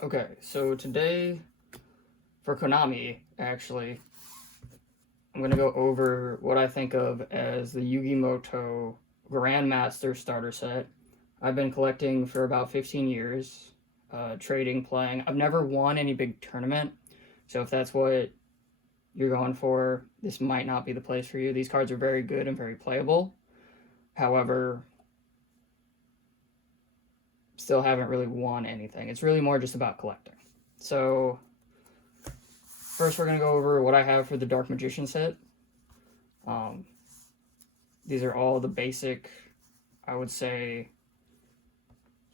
Okay, so today, for Konami, actually, I'm going to go over what I think of as the Yugi Moto Grandmaster Starter set. I've been collecting for about 15 years, trading, playing. I've never won any big tournament, so if that's what you're going for, this might not be the place for you. These cards are very good and very playable. However, still haven't really won anything. It's really more just about collecting. So first we're going to go over what I have for the Dark Magician set. These are all the basic, I would say,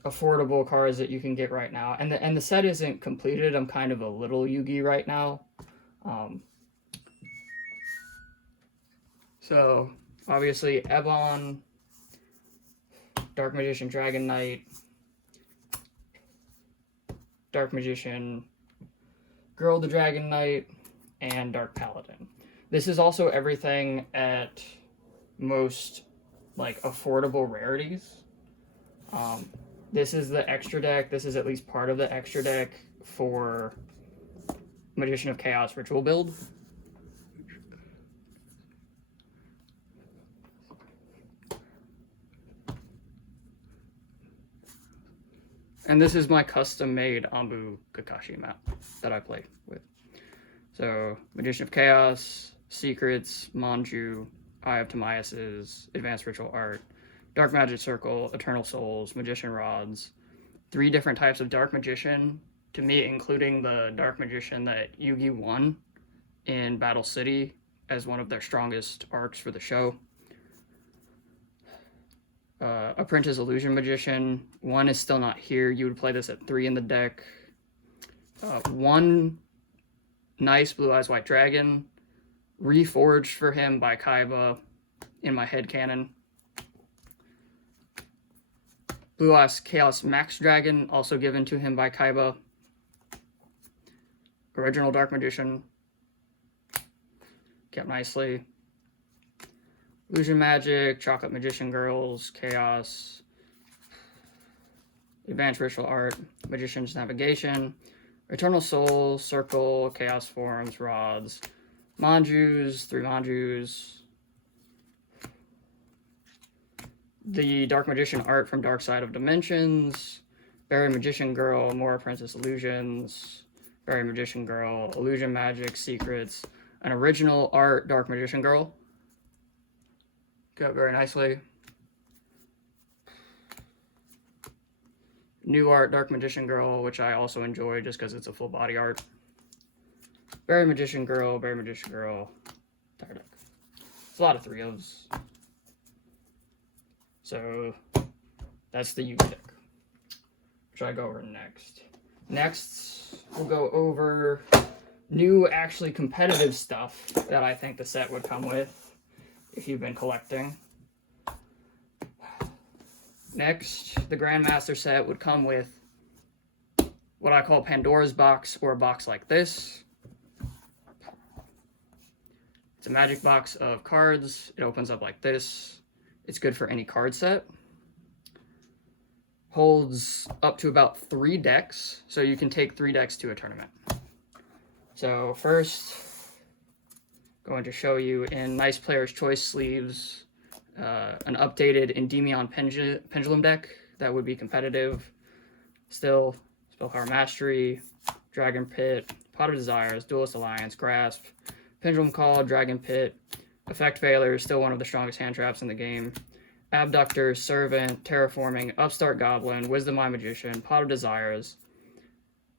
affordable cards that you can get right now. And the set isn't completed. I'm kind of a little Yugi right now. So obviously Eargon, Dark Magician Dragon Knight, Dark Magician Girl the Dragon Knight, and Dark Paladin. This is also everything at most like affordable rarities. This is the extra deck. This is at least part of the extra deck for Magician of Chaos Ritual build. And this is my custom-made Anbu Kakashi map that I play with. So, Magician of Chaos, Secrets, Manju, Eye of Timaeus' Advanced Ritual Art, Dark Magic Circle, Eternal Souls, Magician Rods, 3 different types of Dark Magician, to me including the Dark Magician that Yugi won in Battle City as one of their strongest arcs for the show. Apprentice Illusion Magician. 1 is still not here. You would play this at 3 in the deck. 1 nice Blue Eyes White Dragon, reforged for him by Kaiba in my headcanon. Blue Eyes Chaos Max Dragon, also given to him by Kaiba. Original Dark Magician, kept nicely. Illusion Magic, Chocolate Magician Girls, Chaos, Advanced Ritual Art, Magician's Navigation, Eternal Soul, Circle, Chaos Forms, Rods, Manjus, 3 Manjus, the Dark Magician art from Dark Side of Dimensions, Berry Magician Girl, More Princess Illusions, Berry Magician Girl, Illusion Magic, Secrets, an original art Dark Magician Girl. Got very nicely. New art Dark Magician Girl, which I also enjoy just because it's a full body art. Berry Magician Girl, Berry Magician Girl, entire deck. It's a lot of 3-ofs. So that's the Yugi deck, which I go over next. Next, we'll go over new, actually competitive stuff that I think the set would come with if you've been collecting. Next, the Grandmaster set would come with what I call Pandora's box, or a box like this. It's a magic box of cards. It opens up like this. It's good for any card set. Holds up to about 3 decks, so you can take 3 decks to a tournament. So first, going to show you in nice Player's Choice sleeves, an updated Endymion Pendulum Deck that would be competitive. Still, Spellpower Mastery, Dragon Pit, Pot of Desires, Duelist Alliance, Grasp, Pendulum Call, Dragon Pit, Effect Veiler, still one of the strongest hand traps in the game, Abductor, Servant, Terraforming, Upstart Goblin, Wisdom Eye Magician, Pot of Desires,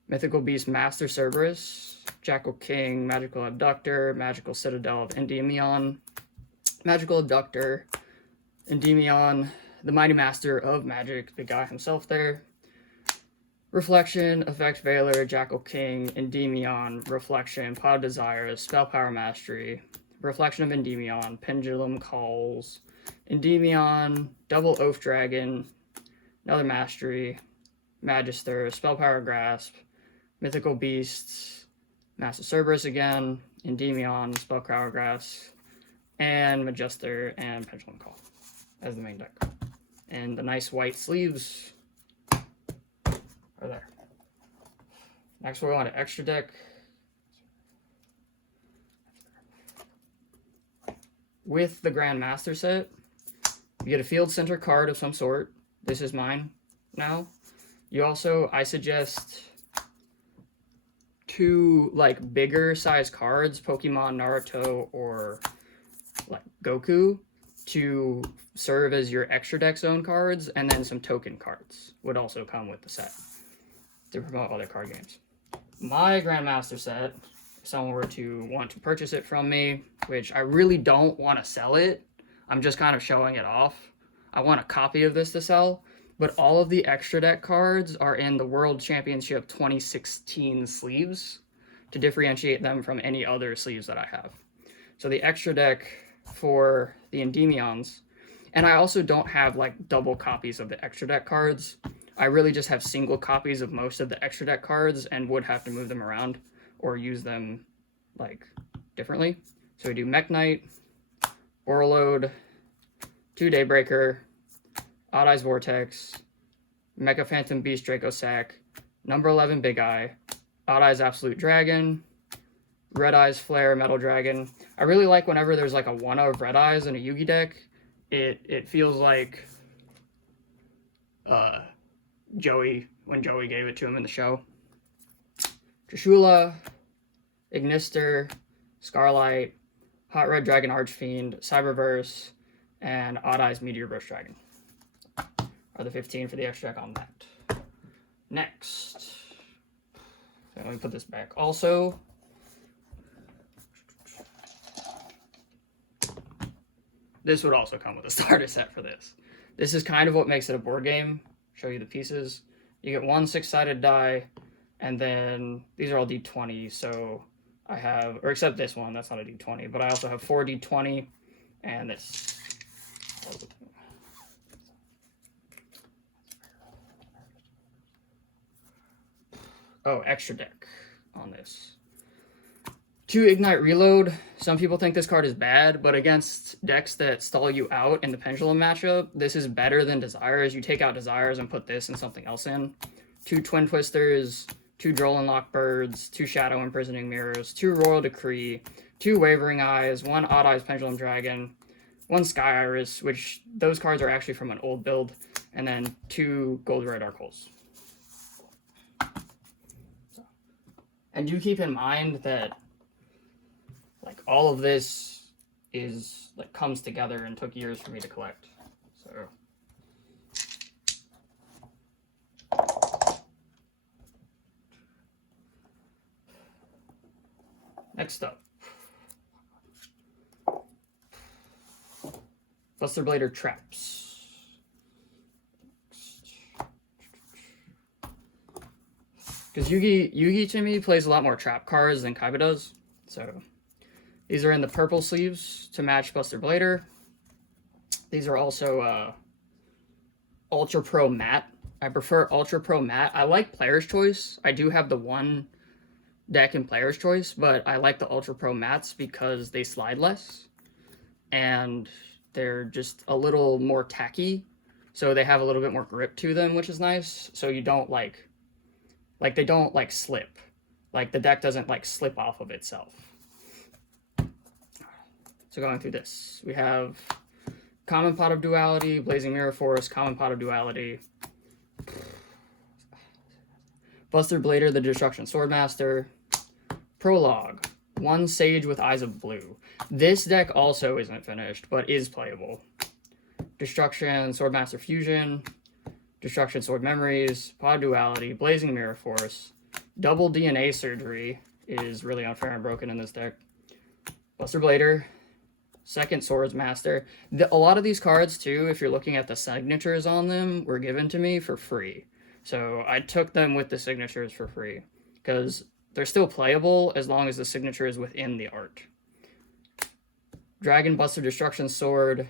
Mythical Beast Master Cerberus, Jackal King, Magical Abductor, Magical Citadel of Endymion, Magical Abductor, Endymion, the Mighty Master of Magic, the guy himself there, Reflection, Effect Veiler, Jackal King, Endymion, Reflection, Pot of Desires, Spell Power Mastery, Reflection of Endymion, Pendulum Calls, Endymion, Double Oath Dragon, another Mastery, Magister, Spell Power Grasp, Mythical Beasts, Master Cerberus again, Endymion, Spellcrower Grasp, and Magister and Pendulum Call as the main deck. And the nice white sleeves are there. Next we'll go on to extra deck. With the Grandmaster set, you get a field center card of some sort. This is mine now. You also, I suggest 2 like bigger size cards, Pokemon, Naruto, or like Goku, to serve as your extra deck zone cards, and then some token cards would also come with the set to promote other card games. My Grandmaster set, if someone were to want to purchase it from me, which I really don't want to sell it, I'm just kind of showing it off. I want a copy of this to sell, but all of the extra deck cards are in the World Championship 2016 sleeves to differentiate them from any other sleeves that I have. So the extra deck for the Endymions, and I also don't have like double copies of the extra deck cards. I really just have single copies of most of the extra deck cards and would have to move them around or use them like differently. So we do Mech Knight, Overload, 2 Daybreaker, Odd Eyes Vortex, Mecha Phantom Beast Draco Sack, number 11 Big Eye, Odd Eyes Absolute Dragon, Red Eyes Flare Metal Dragon. I really like whenever there's like a 1 of Red Eyes in a Yugi deck. It feels like Joey, when Joey gave it to him in the show. Trishula, Ignister, Scarlight, Hot Red Dragon Archfiend, Cyberverse, and Odd Eyes Meteor Burst Dragon are the 15 for the extra deck on that. Next, so let me put this back. Also, this would also come with a starter set for this. This is kind of what makes it a board game. Show you the pieces. You get 1 6-sided die, and then these are all D20, so I have, or except this one, that's not a D20, but I also have 4 D20, and this. Oh, extra deck on this. 2 Ignite Reload. Some people think this card is bad, but against decks that stall you out in the Pendulum matchup, this is better than Desires. You take out Desires and put this and something else in. 2 Twin Twisters, 2 Droll Lock Birds, 2 Shadow Imprisoning Mirrors, 2 Royal Decree, 2 Wavering Eyes, 1 Odd Eyes Pendulum Dragon, 1 Sky Iris, which those cards are actually from an old build, and then 2 Gold Red Dark Holes. And do keep in mind that like all of this is like comes together and took years for me to collect. So next up, Buster Blader Traps. Because Yugi to me plays a lot more trap cards than Kaiba does. So these are in the purple sleeves to match Buster Blader. These are also Ultra Pro Matte. I prefer Ultra Pro Matte. I like Player's Choice. I do have the 1 deck in Player's Choice, but I like the Ultra Pro Mattes because they slide less. And they're just a little more tacky. So they have a little bit more grip to them, which is nice. So you don't like they don't like slip. Like the deck doesn't like slip off of itself. So going through this, we have Common Pot of Duality, Blazing Mirror Force, Common Pot of Duality, Buster Blader, the Destruction Swordmaster, Prologue, 1 Sage with Eyes of Blue. This deck also isn't finished, but is playable. Destruction Swordmaster Fusion, Destruction Sword Memories, Pod Duality, Blazing Mirror Force, Double DNA Surgery is really unfair and broken in this deck. Buster Blader, Second Swords Master. A lot of these cards, too, if you're looking at the signatures on them, were given to me for free. So I took them with the signatures for free, because they're still playable as long as the signature is within the art. Dragon Buster Destruction Sword,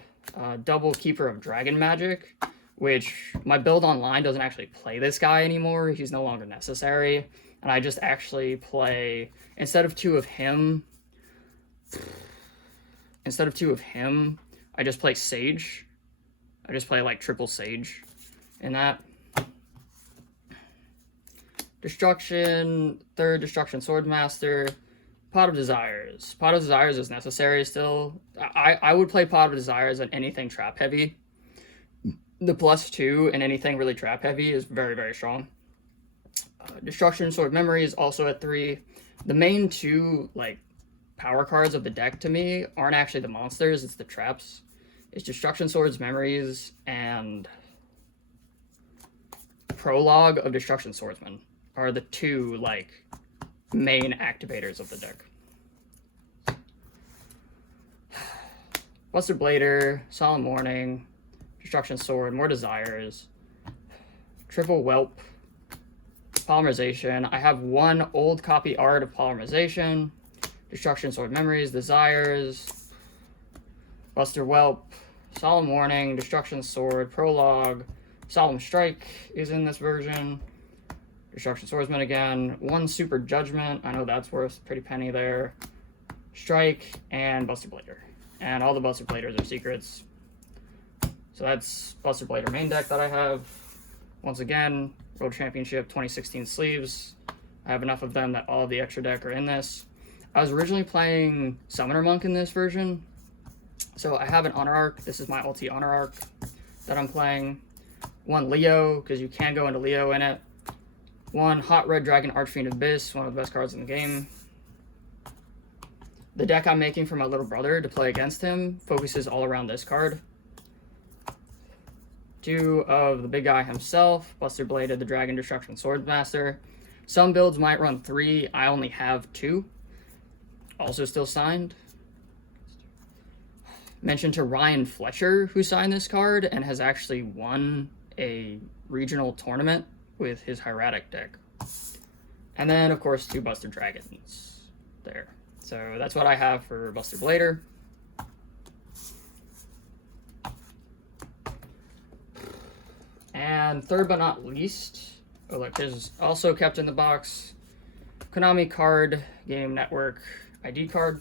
Double Keeper of Dragon Magic, which my build online doesn't actually play this guy anymore. He's no longer necessary. And I just actually play, instead of 2 of him, I just play Sage. I just play like triple Sage in that. Destruction, third Destruction Swordmaster, Pot of Desires. Pot of Desires is necessary still. I would play Pot of Desires on anything trap heavy. The +2 and anything really trap heavy is very, very strong. Destruction Sword Memory is also at 3. The main 2 like power cards of the deck to me aren't actually the monsters, it's the traps. It's Destruction Swords Memories and Prologue of Destruction Swordsman are the 2 like main activators of the deck. Buster Blader, Solemn Warning, Destruction Sword, More Desires, Triple Whelp, Polymerization. I have 1 old copy art of Polymerization, Destruction Sword Memories, Desires, Buster Whelp, Solemn Warning, Destruction Sword, Prologue, Solemn Strike is in this version, Destruction Swordsman again, 1 Super Judgment, I know that's worth a pretty penny there, Strike, and Buster Blader. And all the Buster Bladers are secrets. So that's Buster Blader main deck that I have. Once again, World Championship 2016 sleeves. I have enough of them that all of the extra deck are in this. I was originally playing Summoner Monk in this version. So I have an Honor Arc. This is my ulti Honor Arc that I'm playing. 1 Leo, because you can go into Leo in it. 1 Hot Red Dragon Archfiend Abyss, one of the best cards in the game. The deck I'm making for my little brother to play against him focuses all around this card. 2 of the big guy himself, Buster Bladed, the Dragon Destruction Swordmaster. Some builds might run 3, I only have 2. Also still signed. Mention to Ryan Fletcher, who signed this card and has actually won a regional tournament with his Hieratic deck. And then, of course, 2 Buster Dragons there. So that's what I have for Buster Blader. And third but not least, oh look, there's also kept in the box, Konami Card Game Network ID card.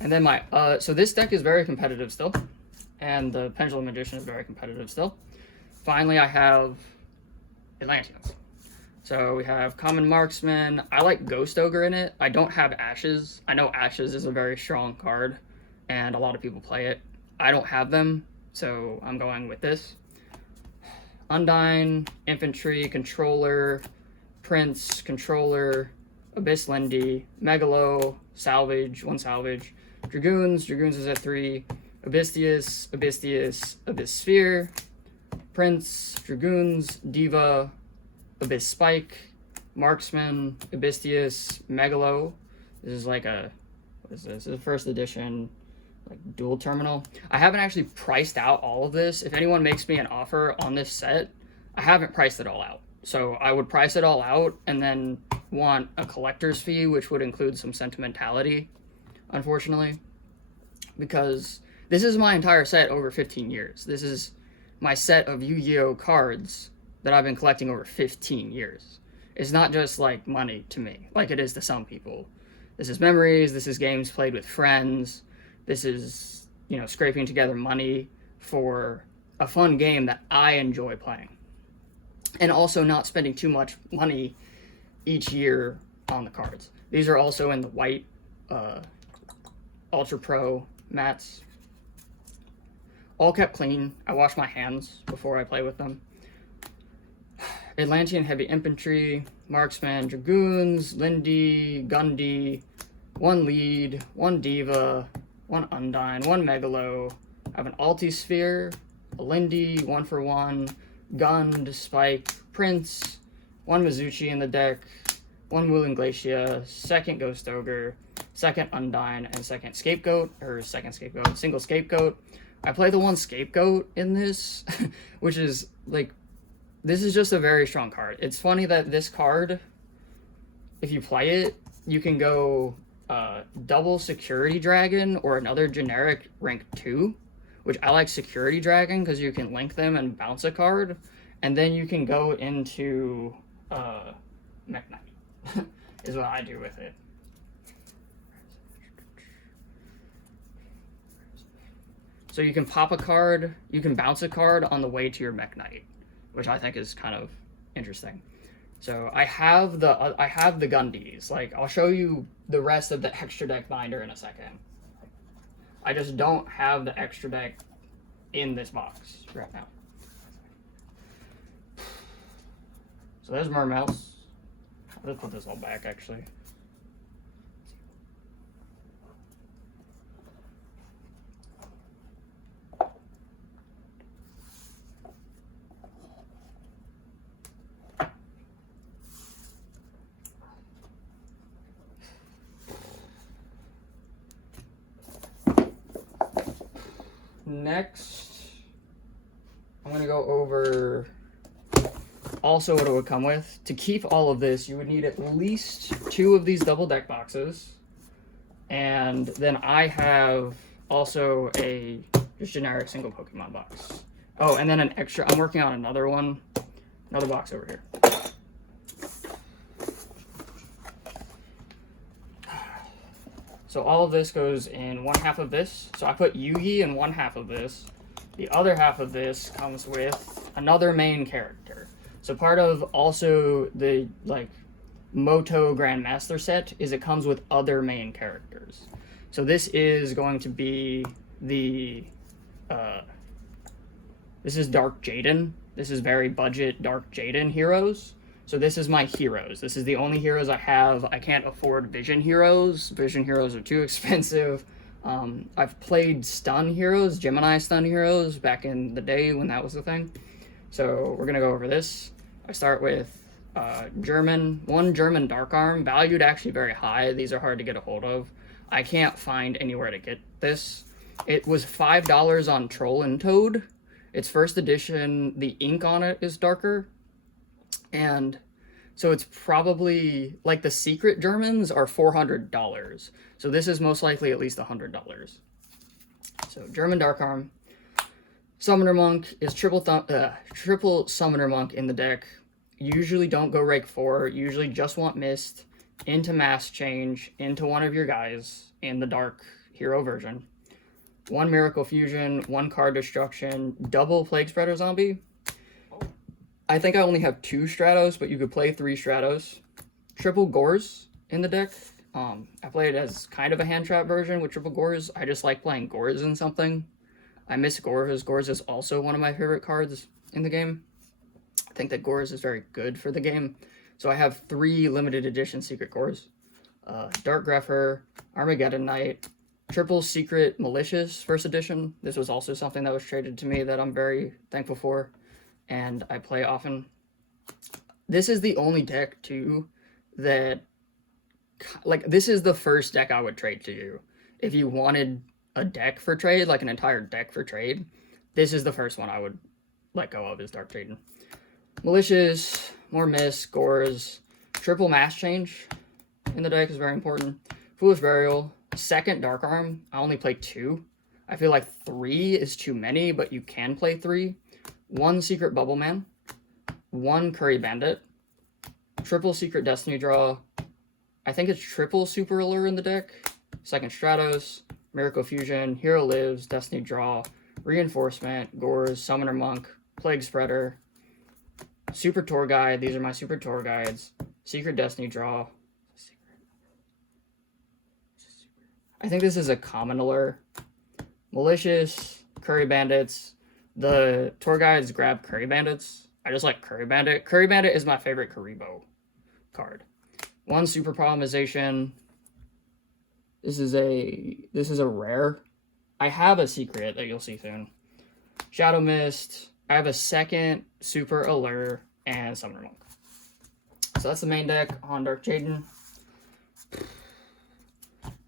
And then my, so this deck is very competitive still, and the Pendulum Edition is very competitive still. Finally, I have Atlanteans. So we have Common Marksman. I like Ghost Ogre in it. I don't have Ashes. I know Ashes is a very strong card, and a lot of people play it. I don't have them, so I'm going with this. Undyne, Infantry, Controller, Prince, Controller, Abyss Lindy, Megalo, Salvage, 1 Salvage, Dragoons is at 3, Abystius, Abyss Sphere, Prince, Dragoons, Diva, Abyss Spike, Marksman, Abystius, Megalo. This is like a, what is this? This is a first edition, like dual terminal. I haven't actually priced out all of this. If anyone makes me an offer on this set, I haven't priced it all out. So I would price it all out and then want a collector's fee, which would include some sentimentality, unfortunately, because this is my entire set over 15 years. This is my set of Yu-Gi-Oh cards that I've been collecting over 15 years. It's not just like money to me, like it is to some people. This is memories, this is games played with friends, this is, you know, scraping together money for a fun game that I enjoy playing. And also not spending too much money each year on the cards. These are also in the white Ultra Pro mats. All kept clean. I wash my hands before I play with them. Atlantean Heavy Infantry, Marksman, Dragoons, Lindy, Gundy, 1 Lead, 1 Diva, 1 Undyne, 1 Megalo. I have an Altisphere, a Lindy, 1-for-1, Gund, Spike, Prince, 1 Mizuchi in the deck, 1 Wooling Glacia, 2nd Ghost Ogre, 2nd Undyne, and 2nd Scapegoat, or single Scapegoat. I play the 1 Scapegoat in this, which is, like, this is just a very strong card. It's funny that this card, if you play it, you can go double Security Dragon or another generic rank 2, which I like Security Dragon because you can link them and bounce a card, and then you can go into Mech Knight, is what I do with it. So you can pop a card, you can bounce a card on the way to your Mech Knight, which I think is kind of interesting. So I have the Gundys. Like, I'll show you the rest of the extra deck binder in a second. I just don't have the extra deck in this box right now. So there's Mermouse. Let's put this all back, actually. Next, I'm going to go over also what it would come with. To keep all of this, you would need at least 2 of these double deck boxes. And then I have also a just generic single Pokemon box. Oh, and then an extra, I'm working on another one, another box over here. So all of this goes in 1/2 of this. So I put Yugi in 1/2 of this. The other half of this comes with another main character. So part of also the Moto Grandmaster set is it comes with other main characters. So this is going to be the this is Dark Jaden. This is very budget Dark Jaden heroes. So this is my heroes. This is the only heroes I have. I can't afford Vision heroes. Vision heroes are too expensive. I've played Stun heroes, Gemini Stun heroes, back in the day when that was the thing. So we're gonna go over this. I start with one German Dark Arm, valued actually very high. These are hard to get a hold of. I can't find anywhere to get this. It was $5 on Troll and Toad. It's first edition. The ink on it is darker. And so it's probably, like, the secret Germans are $400. So this is most likely at least $100. So German Dark Arm. Summoner Monk is triple Summoner Monk in the deck. Usually don't go Rake 4. Usually just want Mist into Mass Change into one of your guys in the Dark Hero version. 1 Miracle Fusion, 1 Card Destruction, double Plague Spreader Zombie. I think I only have 2 Stratos, but you could play 3 Stratos. Triple Gores in the deck. I play it as kind of a hand trap version with triple Gores. I just like playing Gores in something. I miss Gores. Gores is also one of my favorite cards in the game. I think that Gores is very good for the game. So I have 3 limited edition secret Gores. Dark Grepher, Armageddon Knight, triple secret Malicious first edition. This was also something that was traded to me that I'm very thankful for. And I play often. This is the only deck, too, that, like, this is the first deck I would trade to you. If you wanted a deck for trade, like an entire deck for trade, this is the first one I would let go of, is Dark Jaden. Malicious, more Miss, Gores, triple Mass Change in the deck is very important. Foolish Burial, second Dark Arm, I only play 2. I feel like 3 is too many, but you can play 3. 1 Secret Bubble Man, 1 Curry Bandit, triple Secret Destiny Draw, I think it's triple Super Allure in the deck, second Stratos, Miracle Fusion, Hero Lives, Destiny Draw, Reinforcement, Gores, Summoner Monk, Plague Spreader, Super Tour Guide, these are my Super Tour Guides, Secret Destiny Draw, I think this is a common allure, Malicious, Curry Bandits. The tour guides grab Curry Bandits. I just like Curry Bandit. Curry Bandit is my favorite Karibo card. 1 Super Problemization. This is a rare. I have a secret that you'll see soon. Shadow Mist. I have a second Super Allure and Summoner Monk. So that's the main deck on Dark Jaden.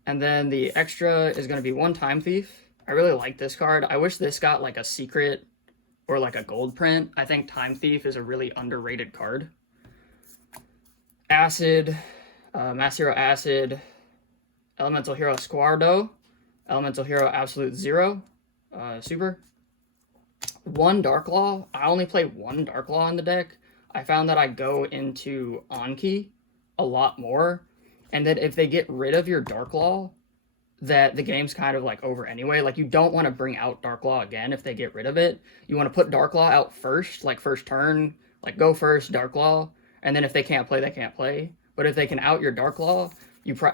And then the extra is going to be 1 Time Thief. I really like this card. I wish this got like a secret or like a gold print. I think Time Thief is a really underrated card. Acid, Mass Hero Acid, Elemental Hero Squardo, Elemental Hero Absolute Zero, Super. 1 Dark Law. I only play 1 Dark Law in the deck. I found that I go into Anki a lot more, and that if they get rid of your Dark Law, that the game's kind of like over anyway. Like, you don't want to bring out Dark Law again if they get rid of it. You want to put Dark Law out first, like first turn, like go first, Dark Law, and then if they can't play, they can't play. But if they can out your Dark Law,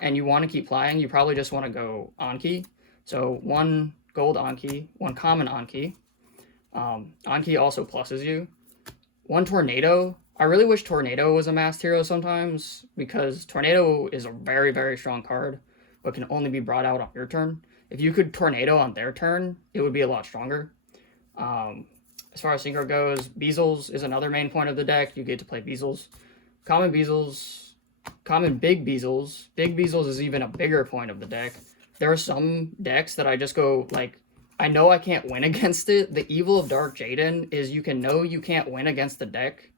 and you want to keep playing, you probably just want to go Anki. So 1 gold Anki, 1 common Anki. Anki also pluses you. 1 Tornado. I really wish Tornado was a masked hero sometimes, because Tornado is a very, very strong card, but can only be brought out on your turn. If you could Tornado on their turn, it would be a lot stronger. As far as synchro goes, Beezles is another main point of the deck. You get to play Beezles. Common Beezles, common Big Beezles. Big Beezles is even a bigger point of the deck. There are some decks that I just go, like, I know I can't win against it. The evil of Dark Jaden is you can know you can't win against the deck,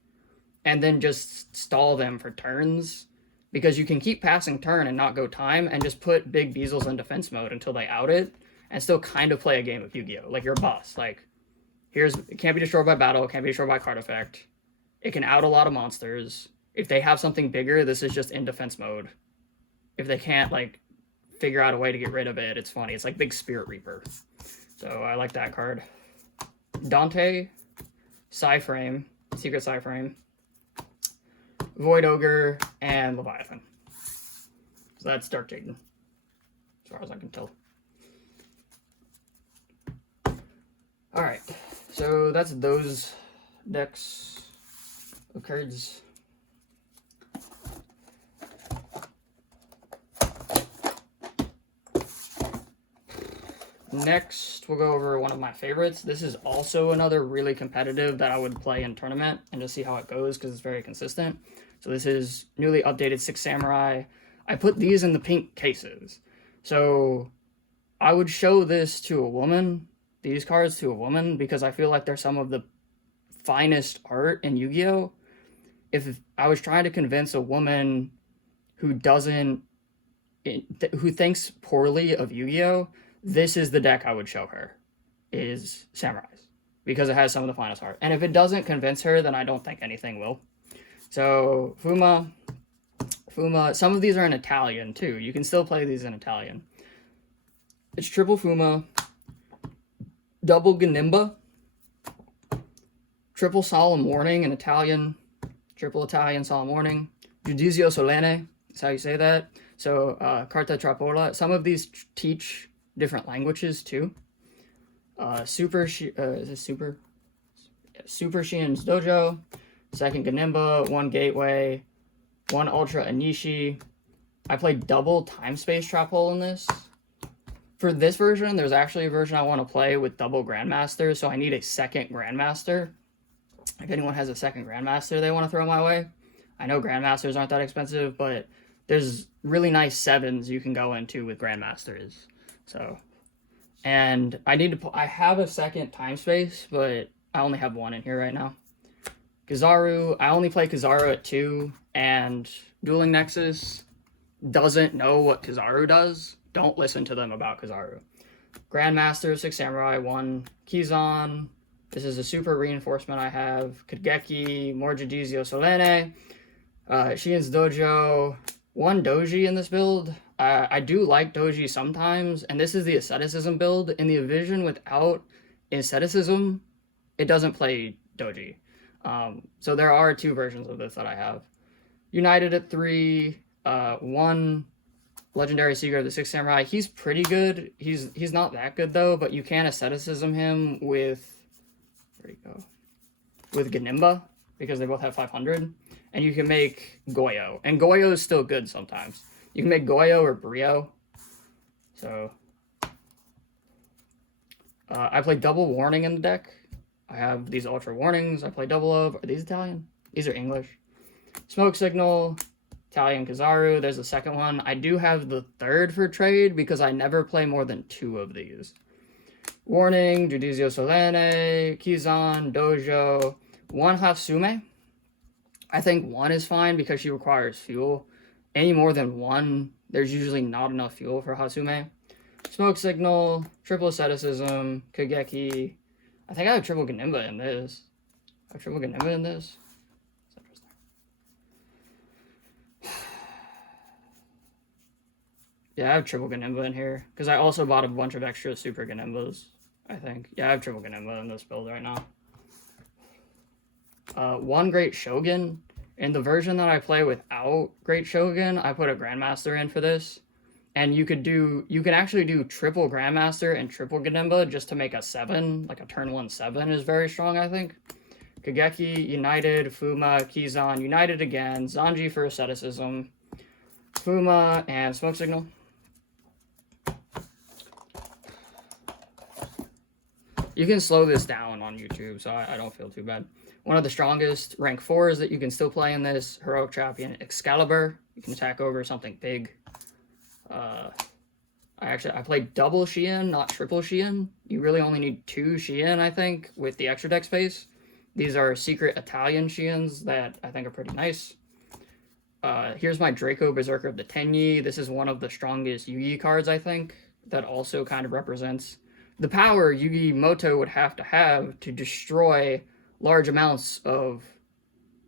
and then just stall them for turns, because you can keep passing turn and not go time, and just put Big Beezles in defense mode until they out it, and still kind of play a game of Yu-Gi-Oh! Like, you're a boss. Like, it can't be destroyed by battle, it can't be destroyed by card effect. It can out a lot of monsters. If they have something bigger, this is just in defense mode. If they can't, like, figure out a way to get rid of it, it's funny. It's like Big Spirit Reaper. So I like that card. Dante, Psyframe, Secret Psyframe, Void Ogre, and Leviathan. So that's Dark Jaden, as far as I can tell. Alright, so that's those decks of cards. Next, we'll go over one of my favorites. This is also another really competitive that I would play in tournament and just see how it goes, because it's very consistent. So this is newly updated 6 Samurai. I put these in the pink cases. So I would show this to a woman, these cards to a woman, because I feel like they're some of the finest art in Yu-Gi-Oh! If I was trying to convince a woman who who thinks poorly of Yu-Gi-Oh!, this is the deck I would show her, is Samurais, because it has some of the finest art. And if it doesn't convince her, then I don't think anything will. So, Fuma, some of these are in Italian, too. You can still play these in Italian. It's triple Fuma, double Ganimba, triple Solemn Warning in Italian, triple Italian Solemn Warning, Giudizio Solenne, is how you say that. So, Carta Trappola. Some of these teach different languages, too. Super Shien's Dojo, second Ganimba, 1 Gateway, 1 Ultra Anishi. I played double Time Space Trap Hole in this. For this version, there's actually a version I want to play with double Grandmaster, so I need a second Grandmaster. If anyone has a second Grandmaster they want to throw my way. I know Grandmasters aren't that expensive, but there's really nice 7s you can go into with Grandmasters. So, and I have a second Time Space, but I only have 1 in here right now. Kizaru, I only play Kizaru at 2, and Dueling Nexus doesn't know what Kizaru does. Don't listen to them about Kizaru. Grandmaster, 6 Samurai, 1 Kizan. This is a super reinforcement I have. Kageki, more Giudizio Solenne. Shien's Dojo, 1 Doji in this build. I do like Doji sometimes, and this is the Asceticism build. In the Evasion without Asceticism, it doesn't play Doji. So there are 2 versions of this that I have. United at 3, 1 Legendary Seeker of the 6 Samurai. He's pretty good. He's not that good, though, but you can Asceticism him with... Where'd he go? With Ganimba, because they both have 500. And you can make Goyo. And Goyo is still good sometimes. You can make Goyo or Brio. So... I play double Warning in the deck. I have these Ultra Warnings I play double of. Are these Italian? These are English. Smoke Signal, Italian Kizaru. There's the second one. I do have the third for trade because I never play more than 2 of these. Warning, Giudizio Solenne, Kizan, Dojo, 1 Hasume. I think 1 is fine because she requires fuel. Any more than 1, there's usually not enough fuel for Hasume. Smoke Signal, triple Asceticism, Kageki. I think I have triple Ganimba in this. I have triple Ganimba in this. Yeah, I have triple Ganimba in here, because I also bought a bunch of extra super Ganimbas, I think. Yeah, I have triple Ganimba in this build right now. One Great Shogun. In the version that I play without Great Shogun, I put a Grandmaster in for this. And you can actually do triple Grandmaster and triple Ganimba just to make a 7, like a turn 1 7 is very strong, I think. Kageki, United, Fuma, Kizan, United again, Zanji for Asceticism, Fuma, and Smoke Signal. You can slow this down on YouTube, so I don't feel too bad. One of the strongest rank 4s that you can still play in this, Heroic Champion Excalibur. You can attack over something big. I played double Shein, not triple Shein. You really only need 2 Shein, I think, with the extra deck space. These are secret Italian Sheins that I think are pretty nice. Here's my Draco Berserker of the Tenyi. This is one of the strongest Yugi cards, I think, that also kind of represents the power Yugi Moto would have to destroy large amounts of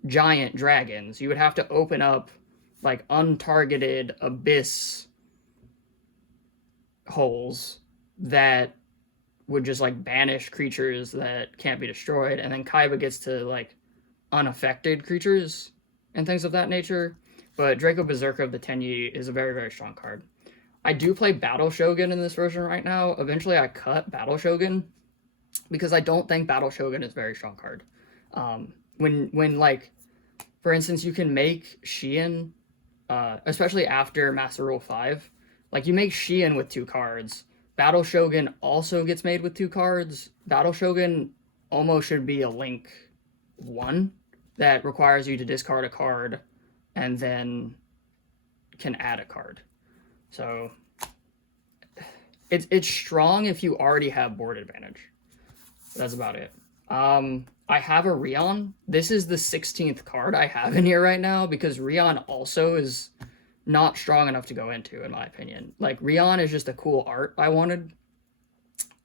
giant dragons. You would have to open up, like, untargeted abyss holes that would just like banish creatures that can't be destroyed, and then Kaiba gets to like unaffected creatures and things of that nature. But Draco Berserker of the Tenyi is a very, very strong card. I do play Battle Shogun in this version right now. Eventually I cut Battle Shogun because I don't think Battle Shogun is a very strong card. When like, for instance, you can make Shein, especially after Master Rule 5, like you make Shein with 2 cards. Battle Shogun also gets made with 2 cards. Battle Shogun almost should be a Link 1 that requires you to discard a card and then can add a card. So it's strong if you already have board advantage. That's about it. I have a Rion. This is the 16th card I have in here right now because Rion also is not strong enough to go into, in my opinion. Like, Rion is just a cool art I wanted.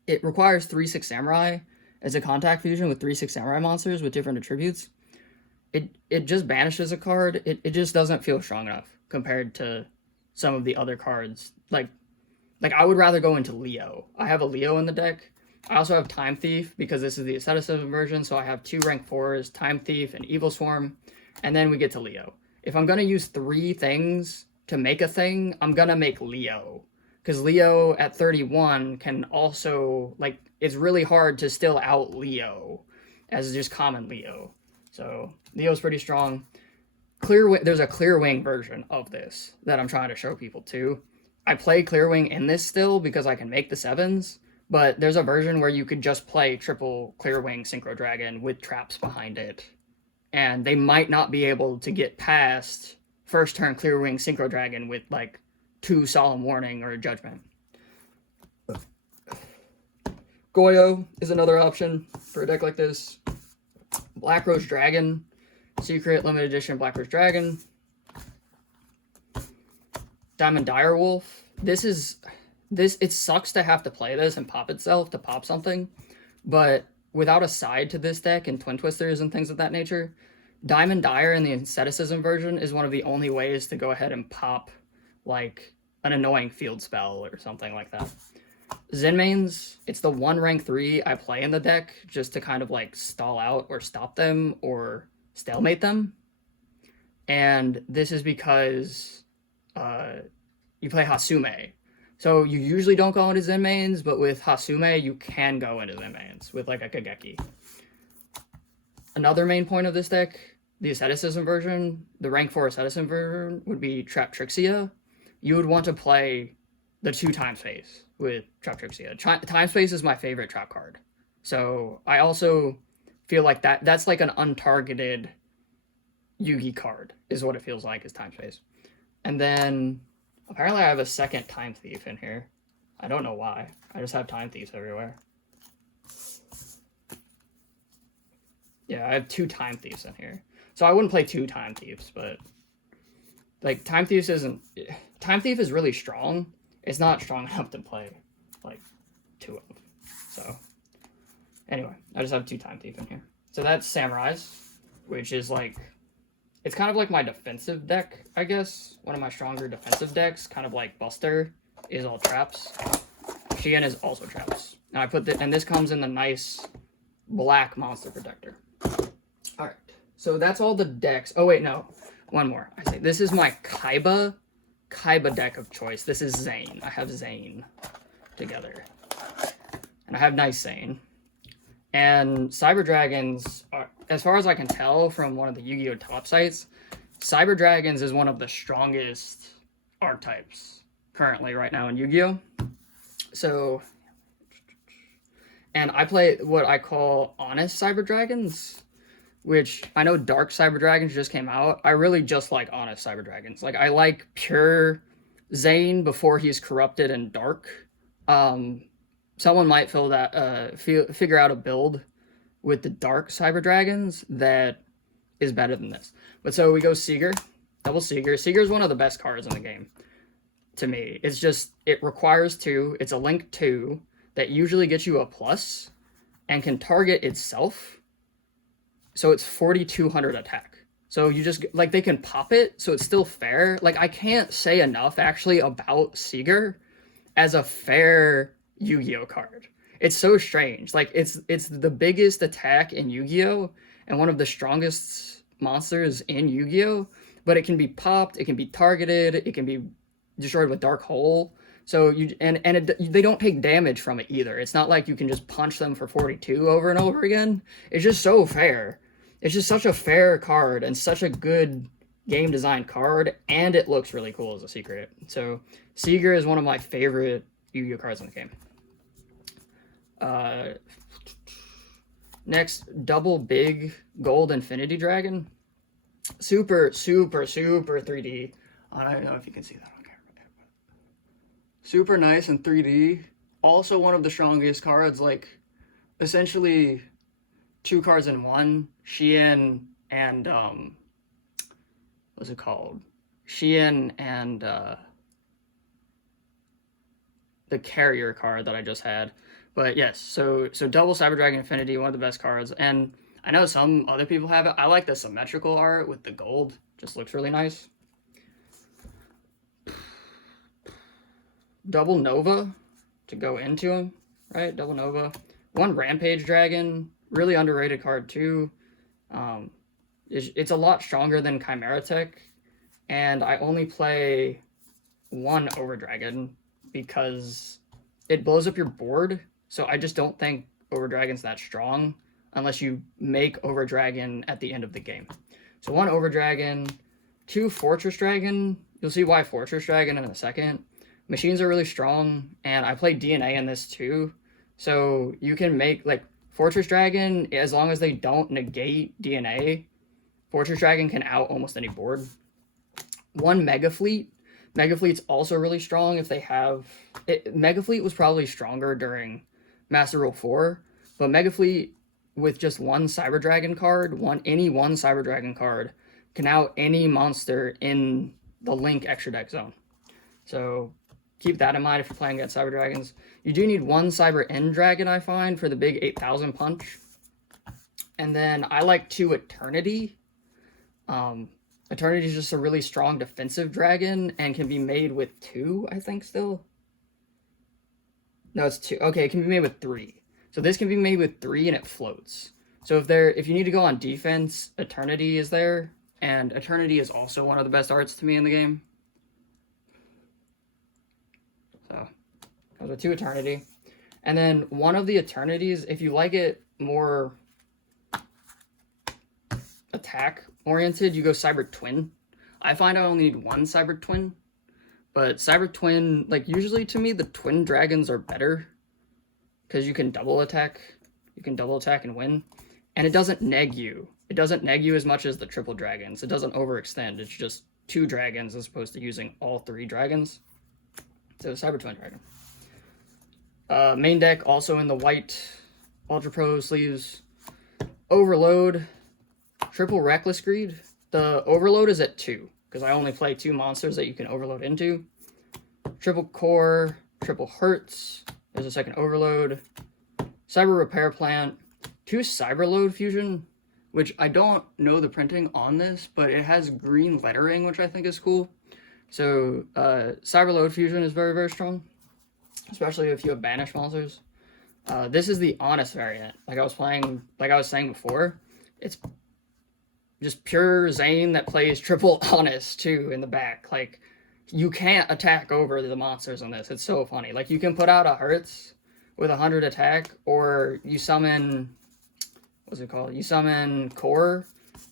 It requires 3/6 Samurai as a contact fusion with 3/6 Samurai monsters with different attributes. It just banishes a card. It just doesn't feel strong enough compared to some of the other cards. Like I would rather go into Leo. I have a Leo in the deck. I also have Time Thief because this is the Asceticism version, so I have 2 rank 4s, Time Thief and Evil Swarm, and then we get to Leo. If I'm going to use 3 things to make a thing, I'm going to make Leo. Because Leo at 31 can also, like, it's really hard to still out Leo as just common Leo. So Leo's pretty strong. There's a Clearwing version of this that I'm trying to show people too. I play Clearwing in this still because I can make the 7s, but there's a version where you could just play triple Clearwing Synchro Dragon with traps behind it. And they might not be able to get past first turn Clearwing Synchro Dragon with like 2 Solemn Warning or a Judgment. YuGiOh is another option for a deck like this. Black Rose Dragon, Secret Limited Edition Black Rose Dragon. Diamond Direwolf. It sucks to have to play this and pop itself to pop something, but without a side to this deck and Twin Twisters and things of that nature, Diamond Dire in the Asceticism version is one of the only ways to go ahead and pop like an annoying field spell or something like that. Zenmains, it's the 1 rank 3 I play in the deck just to kind of like stall out or stop them or stalemate them. And this is because you play Hasume. So you usually don't go into Zenmains, but with Hasume, you can go into Zenmains with like a Kageki. Another main point of this deck, the Asceticism version, the rank 4 Asceticism version would be Trap Trixia. You would want to play the 2 Time Space with Trap Trixia. Time Space is my favorite trap card. So I also feel like that's like an untargeted Yugi card, is what it feels like, is Time Space. And then apparently I have a second Time Thief in here. I don't know why. I just have Time Thieves everywhere. Yeah, I have 2 Time Thieves in here. So I wouldn't play 2 Time Thieves, but like Time Thieves isn't... Time Thief is really strong. It's not strong enough to play like 2 of. So anyway, I just have 2 Time Thief in here. So that's Samurais, which is like... it's kind of like my defensive deck, I guess. One of my stronger defensive decks, kind of like Buster, is all traps. Xian is also traps. And I put and this comes in the nice black monster protector. Alright, so that's all the decks. Oh wait, no. One more. I say this is my Kaiba deck of choice. This is Zane. I have Zane together. And I have nice Zane. And Cyber Dragons are, as far as I can tell from one of the Yu-Gi-Oh! Top sites, Cyber Dragons is one of the strongest archetypes currently right now in Yu-Gi-Oh! So, and I play what I call honest Cyber Dragons, which I know Dark Cyber Dragons just came out. I really just like honest Cyber Dragons. Like, I like pure Zane before he's corrupted and dark. Someone might figure out a build with the Dark Cyber Dragons that is better than this. But so we go Seeger, double Seeger. Seeger is one of the best cards in the game, to me. It's just, it requires 2. It's a link 2 that usually gets you a plus and can target itself. So it's 4,200 attack. So you just, like, they can pop it, so it's still fair. Like, I can't say enough, actually, about Seeger as a fair Yu-Gi-Oh! Card. It's so strange. Like, it's the biggest attack in Yu-Gi-Oh! And one of the strongest monsters in Yu-Gi-Oh! But it can be popped, it can be targeted, it can be destroyed with Dark Hole. So they don't take damage from it either. It's not like you can just punch them for 42 over and over again. It's just so fair. It's just such a fair card and such a good game design card, and it looks really cool as a secret. So Seeger is one of my favorite Yu-Gi-Oh! Cards in the game. Next, double big gold Infinity Dragon. Super 3D. I don't know if you can see that on camera. Super nice in 3D. Also one of the strongest cards, like, essentially 2 cards in one. Xian and, what's it called? Xian and, the carrier card that I just had. But yes, so double Cyber Dragon Infinity, one of the best cards. And I know some other people have it. I like the symmetrical art with the gold. Just looks really nice. Double Nova to go into him, right? Double Nova. 1 Rampage Dragon, really underrated card too. It's a lot stronger than Chimera Tech, and I only play 1 Over Dragon because it blows up your board. So I just don't think Over Dragon's that strong unless you make Over Dragon at the end of the game. So 1 Over Dragon, 2 Fortress Dragon. You'll see why Fortress Dragon in a second. Machines are really strong, and I play DNA in this too. So you can make, like, Fortress Dragon, as long as they don't negate DNA, Fortress Dragon can out almost any board. 1 Megafleet. Megafleet's also really strong if they have... Megafleet was probably stronger during Master Rule 4, but Megafleet with just 1 Cyber Dragon card, any one Cyber Dragon card, can out any monster in the Link extra deck zone. So keep that in mind if you're playing against Cyber Dragons. You do need 1 Cyber End Dragon, I find, for the big 8,000 punch. And then I like 2 Eternity. Eternity is just a really strong defensive dragon and can be made with 2, I think, still. No, it's 2. Okay, it can be made with 3. So this can be made with 3 and it floats. So if you need to go on defense, Eternity is there. And Eternity is also one of the best arts to me in the game. So, comes with 2 Eternity. And then one of the Eternities, if you like it more attack-oriented, you go Cyber Twin. I find I only need 1 Cyber Twin. But Cyber Twin, like, usually to me, the Twin Dragons are better. Because you can double attack. You can double attack and win. And it doesn't neg you. It doesn't neg you as much as the triple dragons. It doesn't overextend. It's just 2 dragons as opposed to using all 3 dragons. So Cyber Twin Dragon. Main deck also in the white Ultra Pro sleeves. Overload. Triple Reckless Greed. The Overload is at 2. Because I only play 2 monsters that you can overload into. Triple Core. Triple Hertz. There's a second Overload. Cyber Repair Plant. 2 Cyberload Fusion which I don't know the printing on this, but it has green lettering, which I think is cool. So Cyber Load Fusion is very, very strong, especially if you have banished monsters. This is the Honest variant. Like I was saying before, it's just pure Zane that plays triple Honest too in the back. Like, you can't attack over the monsters on this. It's so funny. Like, you can put out a Hertz with 100 attack, or you summon, what's it called? You summon Core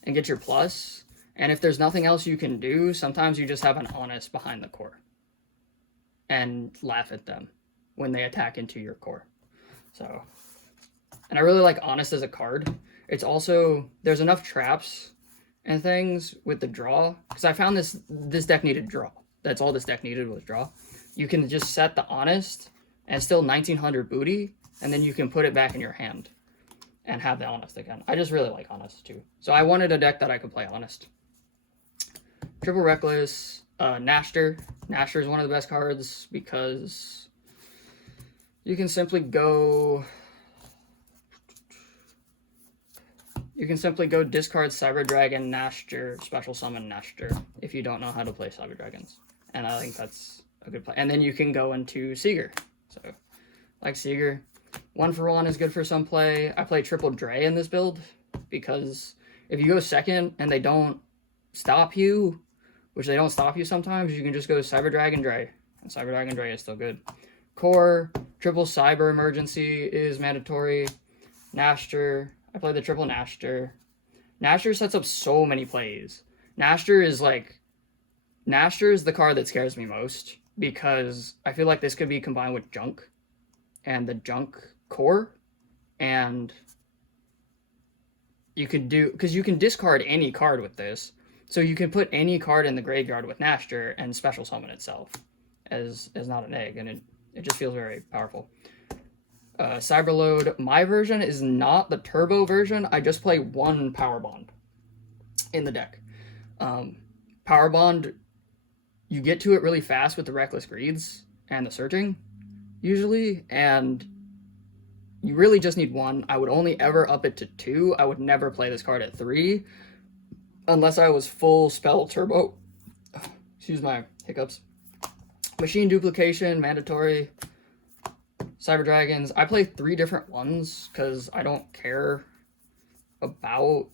and get your plus. And if there's nothing else you can do, sometimes you just have an Honest behind the Core and laugh at them when they attack into your Core. So, and I really like Honest as a card. It's also, there's enough traps and things with the draw, because I found this deck needed draw. That's all this deck needed was draw. You can just set the Honest and still 1900 booty, and then you can put it back in your hand and have the Honest again. I just really like Honest too. So I wanted a deck that I could play Honest. Triple Reckless, Nashter. Nashter is one of the best cards because you can simply go discard Cyber Dragon, Nashter, special summon Nashter if you don't know how to play Cyber Dragons. And I think that's a good play. And then you can go into Seeger. So, like Seeger. 1-for-1 is good for some play. I play triple Dre in this build because if you go second and they don't stop you, which they don't stop you sometimes, you can just go Cyber Dragon Dre. And Cyber Dragon Dre is still good. Core, triple Cyber Emergency is mandatory. Nashter. I play the triple Nashter. Nashter sets up so many plays. Nashter is the card that scares me most because I feel like this could be combined with Junk and the Junk Core, and you could do, because you can discard any card with this, so you can put any card in the graveyard with Nashter and special summon itself as not an egg, and it just feels very powerful. Cyberload, my version is not the turbo version. I just play one Power Bond in the deck. Power Bond, you get to it really fast with the Reckless Greeds and the Searching, usually, and you really just need one. I would only ever up it to 2. I would never play this card at 3, unless I was full spell turbo. Excuse my hiccups. Machine Duplication, mandatory. Cyber Dragons, I play 3 different ones because I don't care about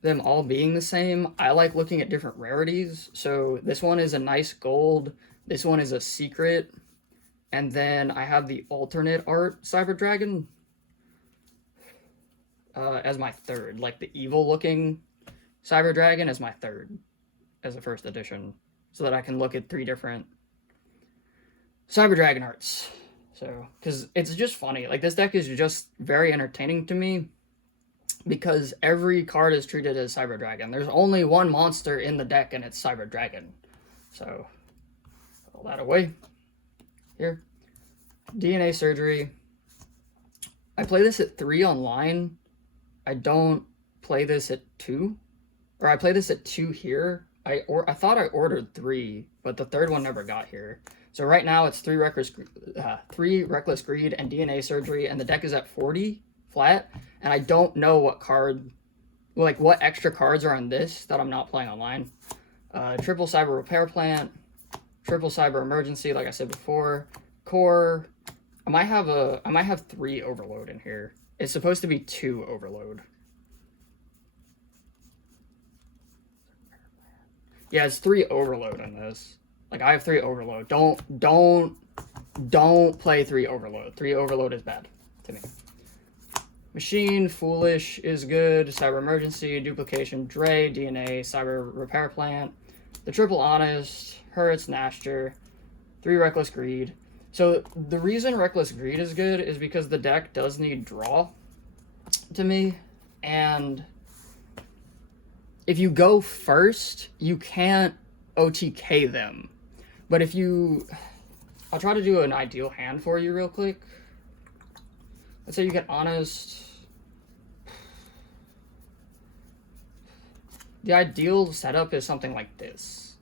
them all being the same. I like looking at different rarities. So this one is a nice gold. This one is a secret. And then I have the alternate art Cyber Dragon as my 3rd. Like the evil looking Cyber Dragon as my 3rd as a 1st edition. So that I can look at 3 different Cyber Dragon arts. So, because it's just funny. Like, this deck is just very entertaining to me because every card is treated as Cyber Dragon. There's only one monster in the deck, and it's Cyber Dragon. So, put all that away. Here. DNA Surgery. I play this at 3 online. I don't play this at 2. Or I play this at 2 here. I thought I ordered 3, but the 3rd one never got here. So right now it's 3 Reckless Greed and DNA Surgery, and the deck is at 40 flat, and I don't know what extra cards are on this that I'm not playing online. Triple Cyber Repair Plant, triple Cyber Emergency, like I said before. Core, I might have 3 Overload in here. It's supposed to be 2 Overload. Yeah, it's 3 Overload in this. Like, I have 3 Overload. Don't play 3 Overload. 3 Overload is bad to me. Machine, Foolish is good. Cyber Emergency, Duplication, Dre, DNA, Cyber Repair Plant. The Triple Honest, Hertz, Nashter. 3 Reckless Greed. So, the reason Reckless Greed is good is because the deck does need draw to me. And if you go first, you can't OTK them. But if you... I'll try to do an ideal hand for you real quick. Let's say you get Honest. The ideal setup is something like this.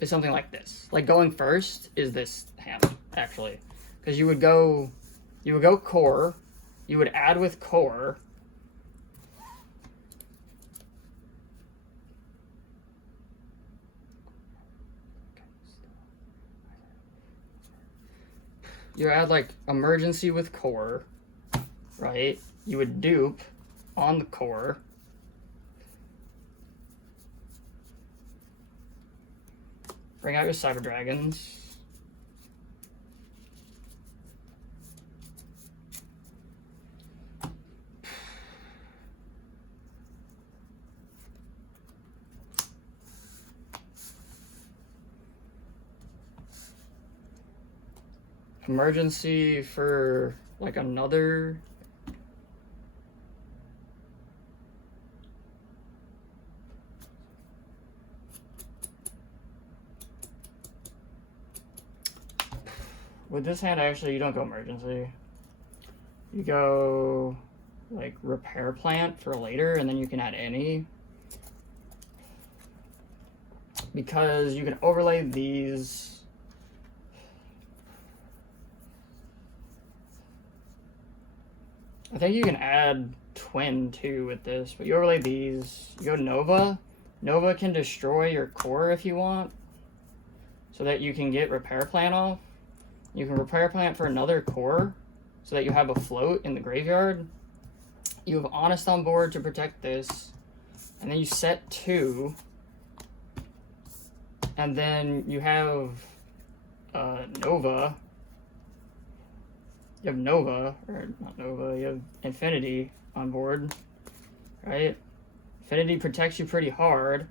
It's something like this. Like, going first is this hand, actually. because you would go core, you would add with core, you add like emergency with core, right? You would dupe on the core. Bring out your Cyber Dragons. Emergency for like another. With this hand, actually, you don't go emergency. You go like repair plant for later, and then you can add any. Because you can overlay these. I think you can add twin too with this, but you overlay these. You go Nova. Nova can destroy your core if you want, so that you can get repair plant off. You can repair plant for another core, so that you have a float in the graveyard. You have Honest on board to protect this, and then you set 2, and then you have Nova. You have Nova, or not Nova, you have Infinity on board, right? Infinity protects you pretty hard.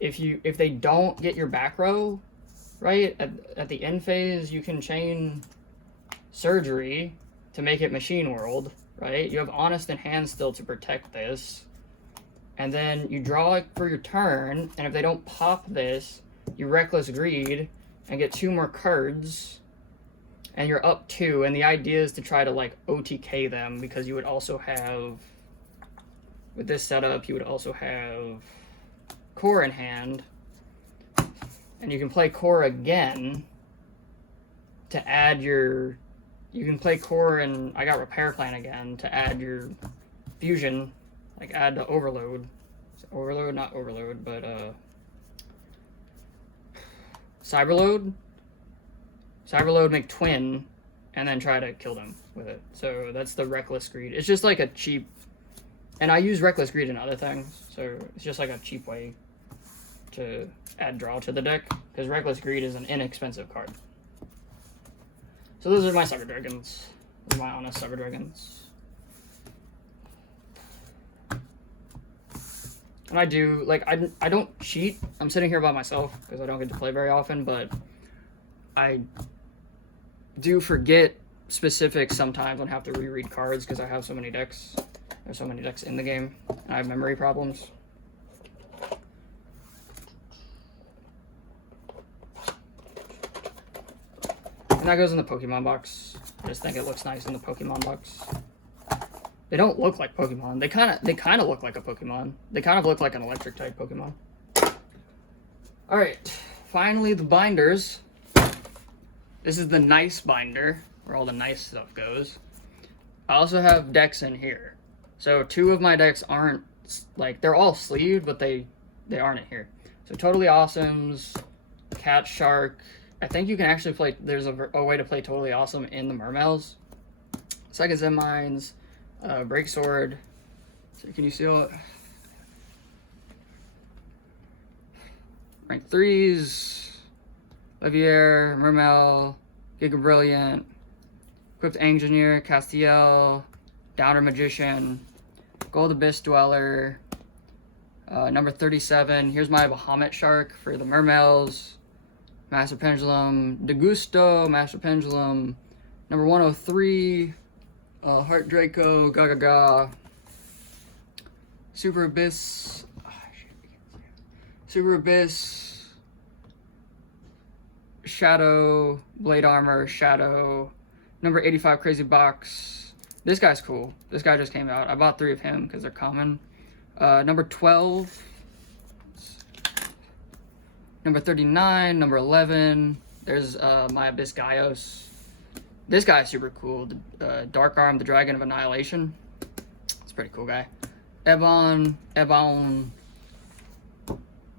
If they don't get your back row, right, at the end phase, you can chain Surgery to make it Machine World, right? You have Honest in hand still to protect this. And then you draw it for your turn, and if they don't pop this, you Reckless Greed and get 2 more cards. And you're up 2, and the idea is to try to like OTK them, because you would also have, with this setup, you would also have core in hand, and you can play core again to add your, you can play core, and I got repair plan again to add your fusion, like add the overload. Overload, not overload, but Cyberload. Cyberload, make twin, and then try to kill them with it. So that's the Reckless Greed. It's just like a cheap, and I use Reckless Greed in other things, so it's just like a cheap way to add draw to the deck, because Reckless Greed is an inexpensive card. So those are my Cyber Dragons. Those are my honest Cyber Dragons. And I do, like, I don't cheat. I'm sitting here by myself, because I don't get to play very often, but I do forget specifics sometimes and have to reread cards because I have so many decks. There's so many decks in the game, and I have memory problems. And that goes in the Pokemon box. I just think it looks nice in the Pokemon box. They don't look like Pokemon. They kind of look like a Pokemon. They kind of look like an electric type Pokemon. All right, finally the binders. This is the nice binder, where all the nice stuff goes. I also have decks in here. So 2 of my decks aren't, like, they're all sleeved, but they aren't in here. So Totally Awesomes, Cat Shark. I think you can actually play, there's a way to play Totally Awesome in the Mermails. Second Zen Mines, Break Sword. So can you see all it? Rank 3s. Olivier, Mermel, Giga Brilliant, Equipped Engineer, Castiel, Downer Magician, Gold Abyss Dweller, number 37. Here's my Bahamut Shark for the Mermails, Master Pendulum, Degusto, Master Pendulum, number 103, Heart Draco, Gaga, Super Abyss, Super Abyss, Shadow, Blade Armor, Shadow, number 85, Crazy Box. This guy's cool. This guy just came out. I bought 3 of him because they're common. Number 12, number 39, number 11. There's my Abyss Gaios. This guy's super cool. The Dark Arm, the Dragon of Annihilation. It's a pretty cool guy. Ebon.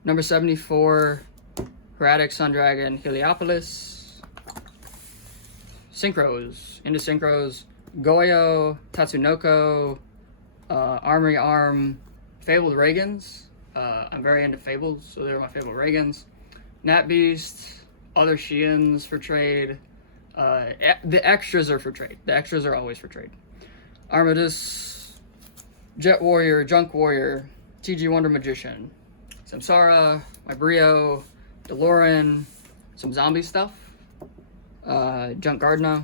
Number 74, Heradic Sun Dragon, Heliopolis. Synchros, into Synchros. YuGiOh, Tatsunoko, Armory Arm, Fabled Reagans. I'm very into Fables, so they're my favorite Reagans. Nat Beast, other Shians for trade. The extras are for trade. The extras are always for trade. Armadus, Jet Warrior, Junk Warrior, TG Wonder Magician, Samsara, my Brio, DeLorean, some zombie stuff, Junk Gardner,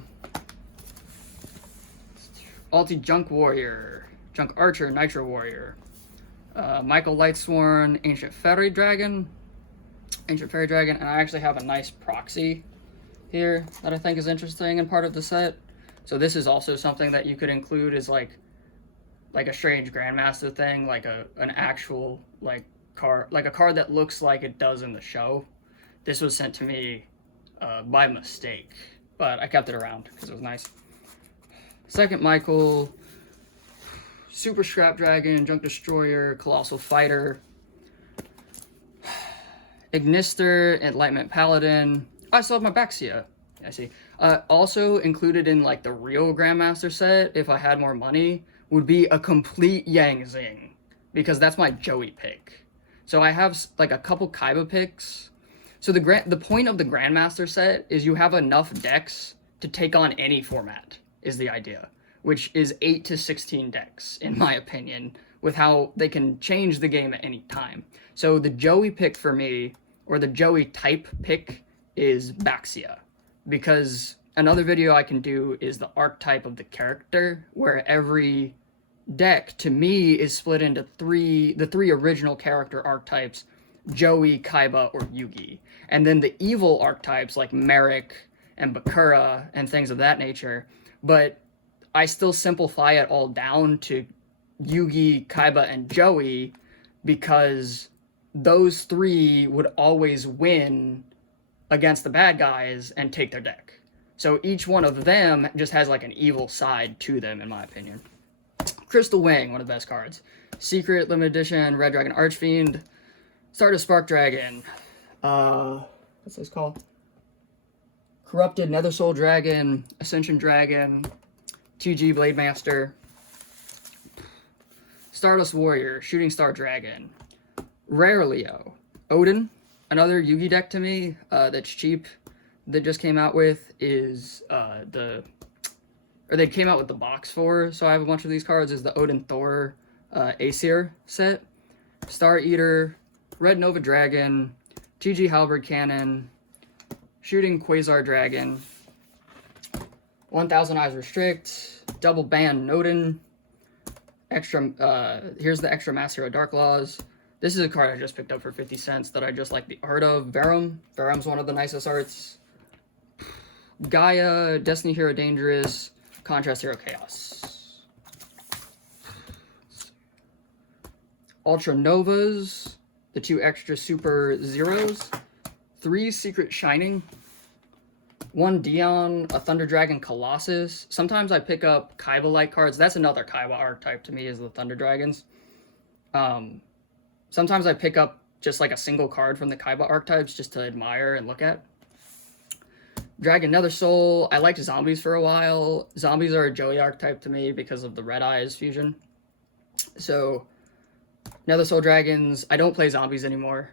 Alti Junk Warrior, Junk Archer, Nitro Warrior, Michael Lightsworn, Ancient Fairy Dragon, and I actually have a nice proxy here that I think is interesting and part of the set. So this is also something that you could include as like a strange Grandmaster thing, like an actual card, like a card that looks like it does in the show. This was sent to me by mistake, but I kept it around because it was nice. Second Michael, Super Scrap Dragon, Junk Destroyer, Colossal Fighter, Ignister, Enlightenment Paladin. I still have my Baxia. I see. Also included in like the real Grandmaster set, if I had more money, would be a complete Yang Zing, because that's my Joey pick. So I have like a couple Kaiba picks. So the point of the Grandmaster set is you have enough decks to take on any format, is the idea, which is 8 to 16 decks, in my opinion, with how they can change the game at any time. So the Joey pick for me, or the Joey type pick, is Baxia, because another video I can do is the archetype of the character, where every deck to me is split into the three original character archetypes: Joey, Kaiba, or Yugi, and then the evil archetypes like Merrick and Bakura and things of that nature. But I still simplify it all down to Yugi, Kaiba, and Joey, because those three would always win against the bad guys and take their deck. So each one of them just has like an evil side to them, in my opinion. Crystal Wing, one of the best cards. Secret, Limited Edition, Red Dragon Archfiend, Stardust Spark Dragon, what's this called? Corrupted Nether Soul Dragon, Ascension Dragon, TG Blade Master, Stardust Warrior, Shooting Star Dragon, Rare Leo, Odin. Another Yugi deck to me that's cheap, that just came out with is they came out with the box for, so I have a bunch of these cards, is the Odin Thor Aesir set, Star Eater, Red Nova Dragon, TG Halberd Cannon, Shooting Quasar Dragon, 1000 Eyes Restrict, Double Ban Nodin, extra, here's the extra Master of Dark Laws. This is a card I just picked up for 50 cents that I just like the art of. Verum. Verum's one of the nicest arts. Gaia, Destiny Hero Dangerous, Contrast Hero Chaos. Ultra Novas, the 2 extra Super Zeros, 3 Secret Shining, 1 Dion, a Thunder Dragon Colossus. Sometimes I pick up Kaiba-like cards. That's another Kaiba archetype to me, is the Thunder Dragons. Sometimes I pick up just like a single card from the Kaiba archetypes just to admire and look at. Dragon Nether Soul. I liked zombies for a while. Zombies are a Joey archetype to me because of the Red Eyes fusion. So, Nether Soul Dragons. I don't play zombies anymore.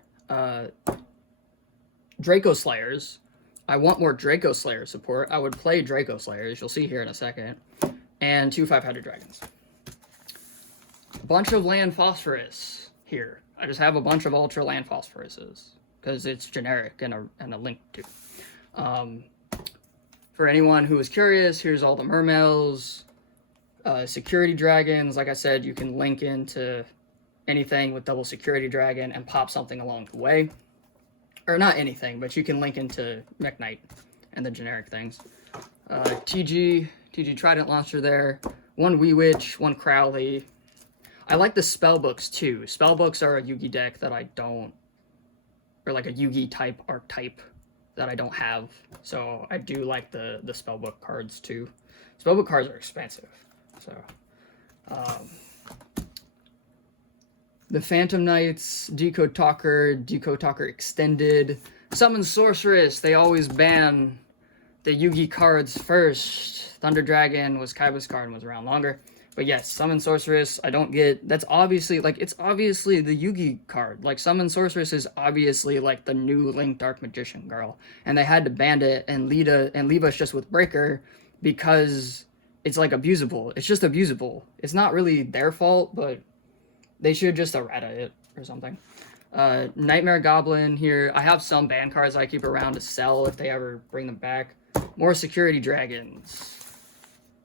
Draco Slayers. I want more Draco Slayer support. I would play Draco Slayers. You'll see here in a second. And 2 500 Dragons. Bunch of Land Phosphorus here. I just have a bunch of Ultra Land Phosphoruses because it's generic and a link to. For anyone who is curious, here's all the Mermails, Security Dragons. Like I said, you can link into anything with double Security Dragon and pop something along the way. Or not anything, but you can link into Mech Knight and the generic things. TG Trident Launcher there. 1 Wee Witch, 1 Crowley. I like the spellbooks too. Spellbooks are a Yugi deck that I don't, or like a Yugi type archetype that I don't have. So I do like the spellbook cards too. Spellbook cards are expensive. So the Phantom Knights, Decode Talker Extended, Summon Sorceress. They always ban the Yugi cards first. Thunder Dragon was Kaiba's card and was around longer. But yes, Summon Sorceress, I don't get... That's obviously, like, it's obviously the Yugi card. Like, Summon Sorceress is obviously, like, the new Link Dark Magician girl. And they had to ban it and leave us just with Breaker because it's, like, abusable. It's just abusable. It's not really their fault, but they should just errata it or something. Nightmare Goblin here. I have some ban cards I keep around to sell if they ever bring them back. More Security Dragons.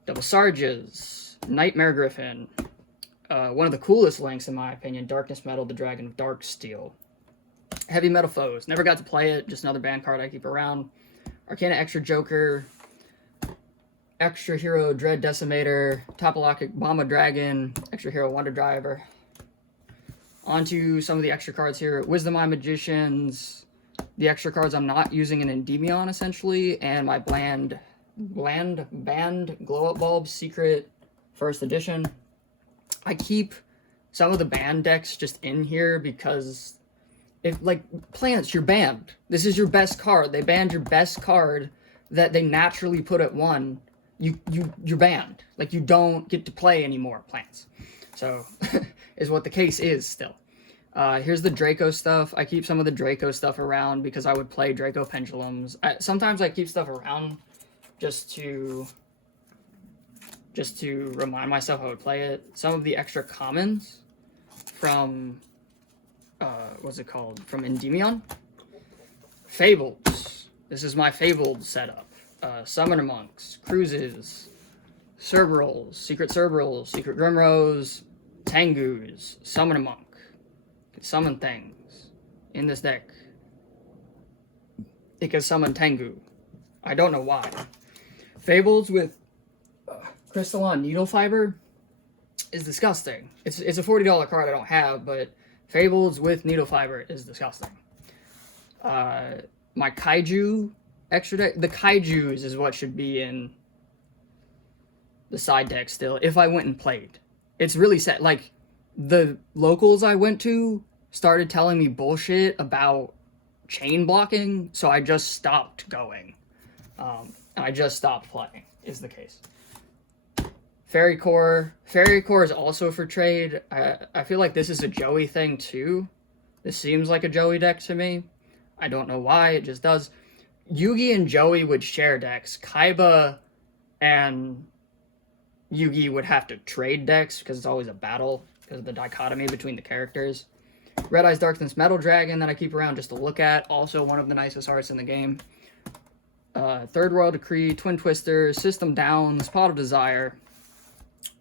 Double Sarges. Nightmare Griffin. One of the coolest links, in my opinion. Darkness Metal, the Dragon of Dark Steel. Heavy Metal Foes. Never got to play it. Just another ban card I keep around. Arcana Extra Joker. Extra Hero Dread Decimator. Topologic Bomba Dragon. Extra Hero Wonder Driver. Onto some of the extra cards here. Wisdom Eye Magicians. The extra cards I'm not using in Endymion, essentially. And my banned Glow Up Bulb Secret First Edition. I keep some of the banned decks just in here because if, like, Plants, you're banned. This is your best card. They banned your best card that they naturally put at 1. You're banned. Like, you don't get to play anymore, Plants. So, is what the case is still. Here's the Draco stuff. I keep some of the Draco stuff around because I would play Draco Pendulums. Sometimes I keep stuff around just to remind myself I would play it. Some of the extra commons from, what's it called? From Endymion. Fables. This is my Fabled setup. Summoner Monks, Cruises, Cerberals, Secret Grimrose, Tengus, Summoner Monk. Can summon things in this deck. It can summon Tengu. I don't know why. Fables with Crystalline Needle Fiber is disgusting. It's a $40 card I don't have, but Fables with Needle Fiber is disgusting. My Kaiju extra deck, the Kaijus is what should be in the side deck still, if I went and played. It's really sad. Like, the locals I went to started telling me bullshit about chain blocking, so I just stopped going. I just stopped playing, is the case. Fairy Core. Fairy Core is also for trade. I feel like this is a Joey thing, too. This seems like a Joey deck to me. I don't know why, it just does. Yugi and Joey would share decks. Kaiba and Yugi would have to trade decks because it's always a battle because of the dichotomy between the characters. Red Eyes Darkness Metal Dragon that I keep around just to look at. Also one of the nicest arts in the game. Third Royal Decree, Twin Twister, System Downs, Pot of Desire.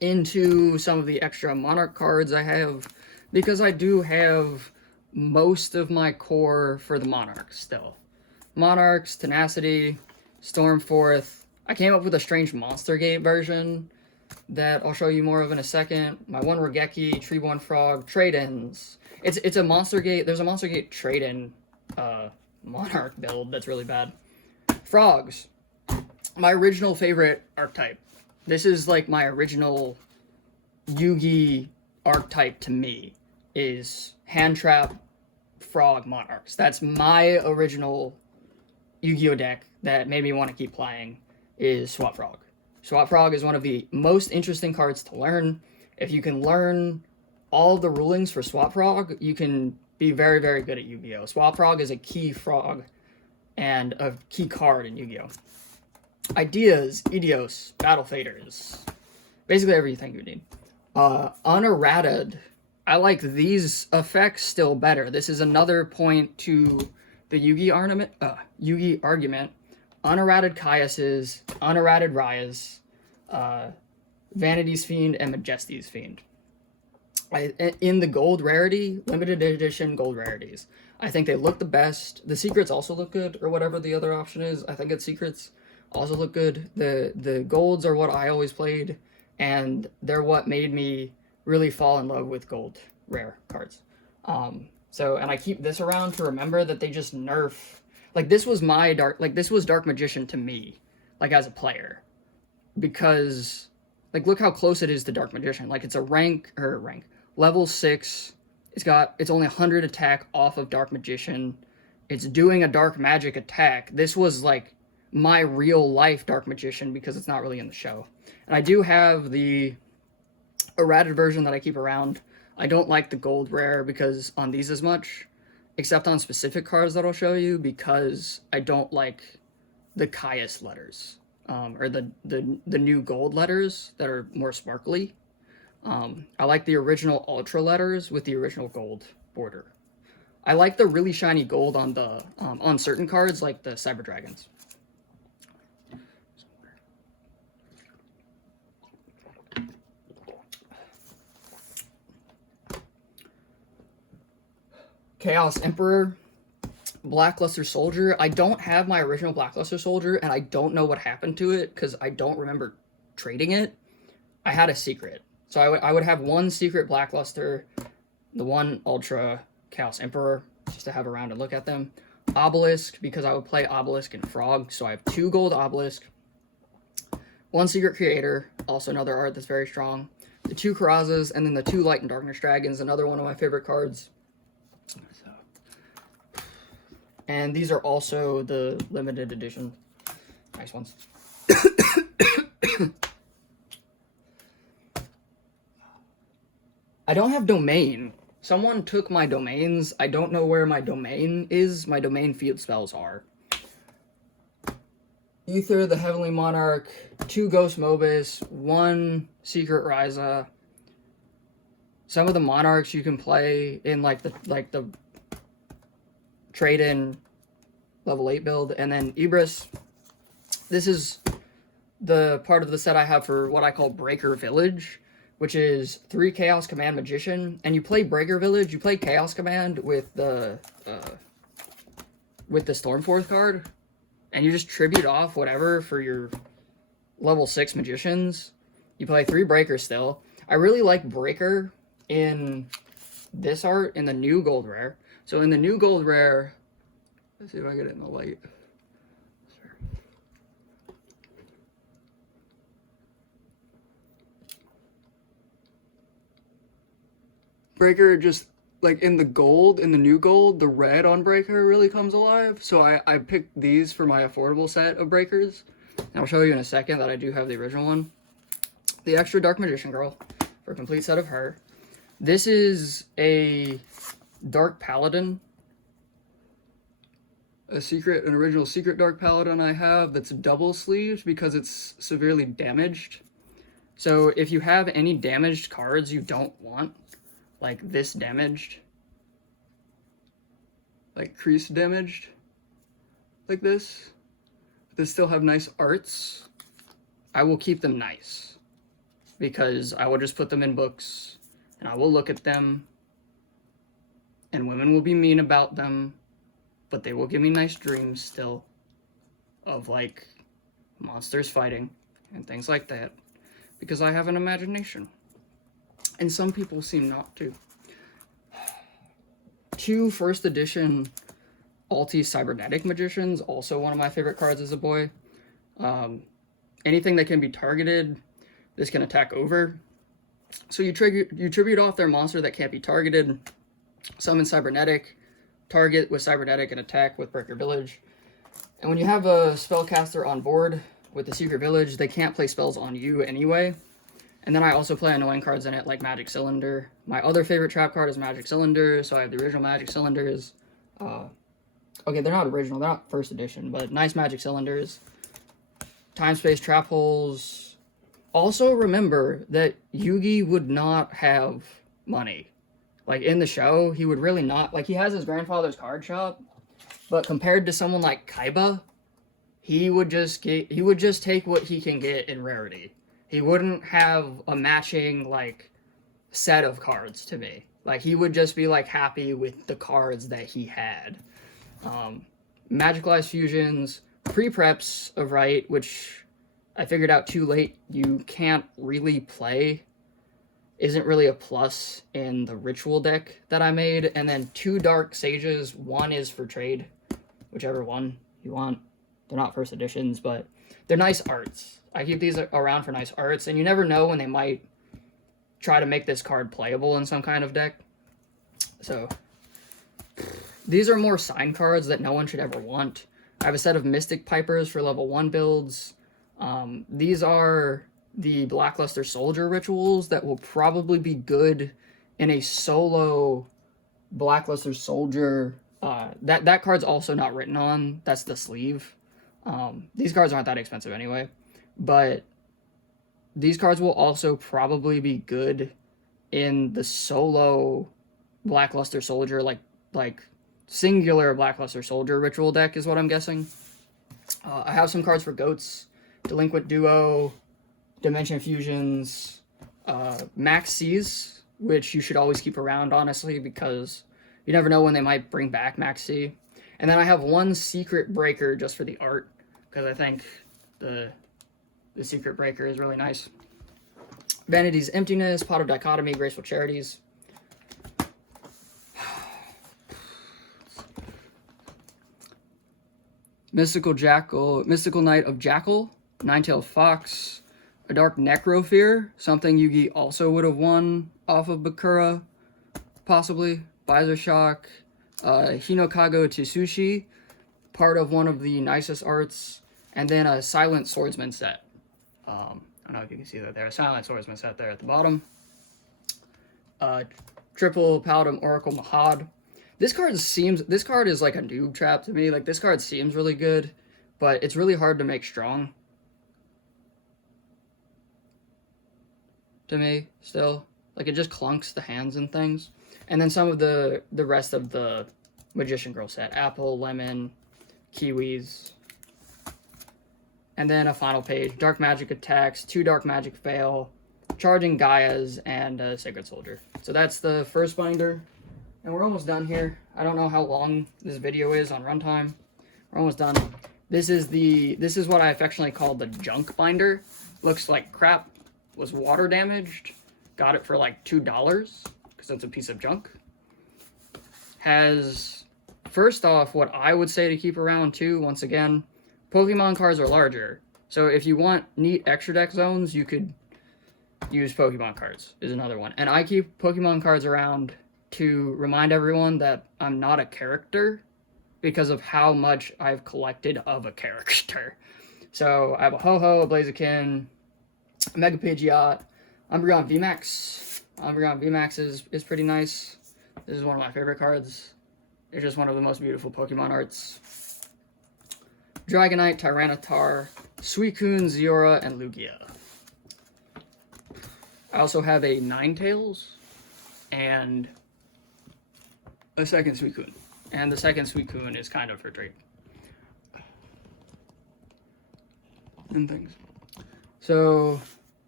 Into some of the extra Monarch cards I have because I do have most of my core for the Monarchs still. Monarchs, Tenacity, Stormforth. I came up with a strange Monster Gate version that I'll show you more of in a second. My one Regeki, Treeborn Frog, Trade-ins. It's a Monster Gate. There's a Monster Gate trade-in Monarch build that's really bad. Frogs. My original favorite archetype. This is like my original Yugi archetype to me is Hand Trap Frog Monarchs. That's my original Yu-Gi-Oh deck that made me want to keep playing is Swap Frog. Swap Frog is one of the most interesting cards to learn. If you can learn all of the rulings for Swap Frog, you can be very, very good at Yu-Gi-Oh. Swap Frog is a key frog and a key card in Yu-Gi-Oh. Ideas, Idios, Battle Faders. Basically everything you need. Unerrated. I like these effects still better. This is another point to the Yugi argument. Unerrated Caiuses, Unerrated Rayas, Vanity's Fiend, and Majesty's Fiend. In the gold rarity, limited edition gold rarities, I think they look the best. The secrets also look good, or whatever the other option is. I think it's secrets also look good. The golds are what I always played, and they're what made me really fall in love with gold rare cards. And I keep this around to remember that they just nerf. like, this was my dark, like, this was Dark Magician to me, like, as a player. Because, like, look how close it is to Dark Magician. Like, it's a level 6. It's only 100 attack off of Dark Magician. It's doing a dark magic attack. This was, like, my real life Dark Magician because it's not really in the show. And I do have the errated version that I keep around. I don't like the gold rare because on these as much, except on specific cards that I'll show you, because I don't like the Caius letters, or the new gold letters that are more sparkly. I like the original Ultra letters with the original gold border. I like the really shiny gold on the on certain cards, like the Cyber Dragons. Chaos Emperor, Blackluster Soldier. I don't have my original Blackluster Soldier, and I don't know what happened to it because I don't remember trading it. I had a secret. So I would have one secret Blackluster, the one Ultra Chaos Emperor, just to have around and look at them. Obelisk, because I would play Obelisk and Frog, so I have 2 gold Obelisk. 1 Secret Creator, also another art that's very strong. The 2 Karazas, and then the 2 Light and Darkness Dragons, another one of my favorite cards. And these are also the limited edition. Nice ones. I don't have domain. Someone took my domains. I don't know where my domain is. My domain field spells are Ether, the Heavenly Monarch, 2 Ghost Mobus, 1 Secret Ryza. Some of the Monarchs you can play in like the trade-in level 8 build, and then Ibris. This is the part of the set I have for what I call Breaker Village, which is 3 Chaos Command Magician, and you play Breaker Village, you play Chaos Command with the Stormforth card, and you just tribute off whatever for your level 6 Magicians. You play 3 Breakers still. I really like Breaker in this art, in the new gold rare. So in the new gold rare, let's see if I get it in the light. Breaker just, like, in the gold, in the new gold, the red on Breaker really comes alive. So I picked these for my affordable set of Breakers. And I'll show you in a second that I do have the original one. The extra Dark Magician Girl, for a complete set of her. This is a Dark Paladin. An original secret Dark Paladin I have that's double sleeved because it's severely damaged. So if you have any damaged cards you don't want, like this damaged, like crease damaged, like this, but they still have nice arts, I will keep them nice. Because I will just put them in books, and I will look at them, and women will be mean about them, but they will give me nice dreams still of, like, monsters fighting and things like that, because I have an imagination. And some people seem not to. 2 first edition Alti Cybernetic Magicians, also one of my favorite cards as a boy. Anything that can be targeted, this can attack over. So you tribute off their monster that can't be targeted, summon Cybernetic, target with Cybernetic, and attack with Breaker Village. And when you have a spellcaster on board with the Secret Village, they can't play spells on you anyway. And then I also play annoying cards in it, like Magic Cylinder. My other favorite trap card is Magic Cylinder, so I have the original Magic Cylinders. Okay, they're not original, they're not first edition, but nice Magic Cylinders. Time Space Trap Holes. Also remember that Yugi would not have money. Like, in the show, he would really not. Like, he has his grandfather's card shop, but compared to someone like Kaiba, he would just take what he can get in rarity. He wouldn't have a matching, like, set of cards to me. Like, he would just be, like, happy with the cards that he had. Magicalized Fusions, pre-preps of Right, which I figured out too late you can't really play. Isn't really a plus in the Ritual deck that I made. And then 2 Dark Sages, 1 is for trade. whichever one you want. They're not first editions, but they're nice arts. I keep these around for nice arts, and you never know when they might try to make this card playable in some kind of deck. So these are more sign cards that no one should ever want. I have a set of Mystic Pipers for level 1 builds. These are the Blackluster Soldier rituals that will probably be good in a solo Blackluster Soldier. That card's also not written on. That's the sleeve. These cards aren't that expensive anyway. But these cards will also probably be good in the solo Blackluster Soldier, like singular Blackluster Soldier ritual deck is what I'm guessing. I have some cards for Goats, Delinquent Duo, Dimension Fusions, Max C's, which you should always keep around, honestly, because you never know when they might bring back Max C. And then I have one Secret Breaker just for the art, because I think the Secret Breaker is really nice. Vanity's Emptiness, Pot of Dichotomy, Graceful Charities. Mystical Knight of Jackal, Nine-Tailed Fox, a Dark Necrofear, something Yugi also would have won off of Bakura, possibly. Visor Shock, Hinokago Tsushi, part of one of the nicest arts, and then a Silent Swordsman set. I don't know if you can see that there. A Silent Swordsman set there at the bottom. Triple Paladin Oracle Mahad. This card is like a noob trap to me. Like, this card seems really good, but it's really hard to make strong. To me, still. Like, it just clunks the hands and things. And then some of the rest of the Magician Girl set. Apple, Lemon, Kiwis. And then a final page. Dark Magic Attacks, 2 Dark Magic Fail, Charging Gaias, and a Sacred Soldier. So that's the first binder. And we're almost done here. I don't know how long this video is on runtime. We're almost done. This is what I affectionately call the junk binder. Looks like crap. Was water damaged. Got it for like $2 because it's a piece of junk. Has, first off, what I would say to keep around too, once again, Pokemon cards are larger. So if you want neat extra deck zones, you could use Pokemon cards, is another one. And I keep Pokemon cards around to remind everyone that I'm not a character because of how much I've collected of a character. So I have a Ho-Oh, a Blaziken, a Mega Pidgeot, Umbreon VMAX. Umbreon VMAX is pretty nice. This is one of my favorite cards. It's just one of the most beautiful Pokemon arts. Dragonite, Tyranitar, Suicune, Ziora, and Lugia. I also have a Ninetales and a second Suicune. And the second Suicune is kind of for trade. And things. So,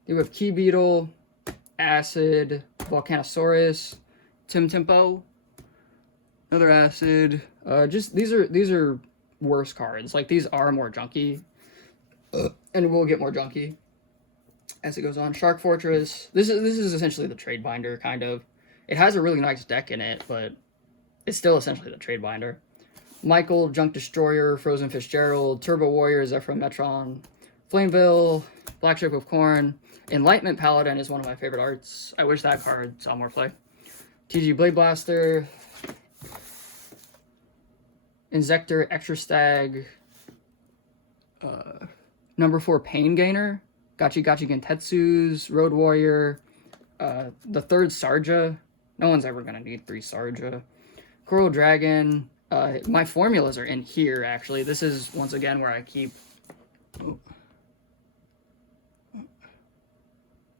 you have Key Beetle, Acid, Volcanosaurus, Temtempo, another Acid. Just these are worse cards. Like, these are more junky. And we'll get more junky as it goes on. Shark Fortress. This is essentially the trade binder, kind of. It has a really nice deck in it, but it's still essentially the trade binder. Michael, Junk Destroyer, Frozen Fitzgerald, Turbo Warrior, Zephyr Metron, Flameville, Black Ship of Corn. Enlightenment Paladin is one of my favorite arts. I wish that card saw more play. TG Blade Blaster, Insector, Extra Stag, number 4 Pain Gainer, Gachi Gentetsu's, Road Warrior, the 3rd Sarja. No one's ever going to need 3 Sarja. Coral Dragon. My formulas are in here, actually. This is, once again, where I keep... Oh.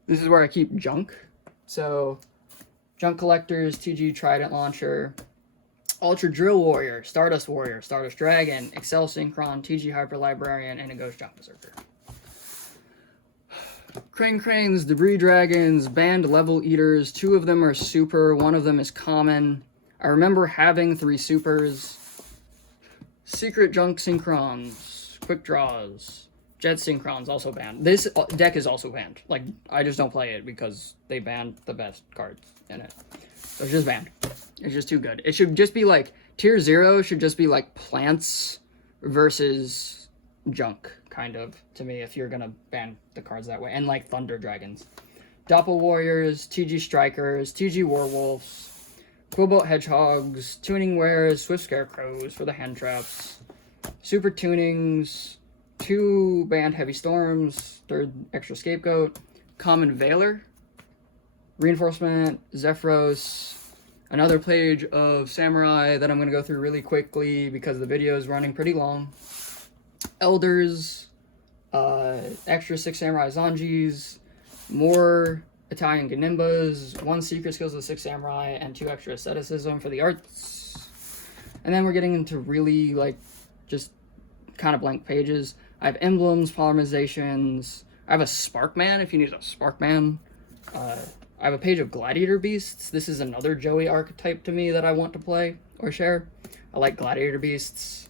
This is where I keep junk. So, Junk Collectors, TG Trident Launcher, Ultra Drill Warrior, Stardust Dragon, Excel Synchron, TG Hyper Librarian, and a Ghost Junk Berserker. Cranes, Debris Dragons, Band Level Eaters. 2 of them are super, 1 of them is common. I remember having 3 supers. Secret Junk Synchrons, Quick Draws, Jet Synchron's also banned. This deck is also banned. Like, I just don't play it because they banned the best cards in it. So it's just banned. It's just too good. It should just be like Tier 0 should just be like plants versus junk, kind of, to me, if you're gonna ban the cards that way. And like Thunder Dragons. Doppel Warriors, TG Strikers, TG Werewolves, Quillbolt Hedgehogs, Tuning Wares, Swift Scarecrows for the hand traps, Super Tunings, 2 banned Heavy Storms, 3rd extra Scapegoat, Common Veiler, Reinforcement, Zephyros, another page of Samurai that I'm going to go through really quickly because the video is running pretty long, Elders, extra 6 Samurai Zanjis, more Italian Genimbas, 1 Secret Skills of the 6 Samurai, and 2 extra Asceticism for the arts. And then we're getting into really, like, just kind of blank pages. I have emblems, polymerizations. I have a Sparkman if you need a Sparkman. I have a page of Gladiator Beasts. This is another Joey archetype to me that I want to play or share. I like Gladiator Beasts.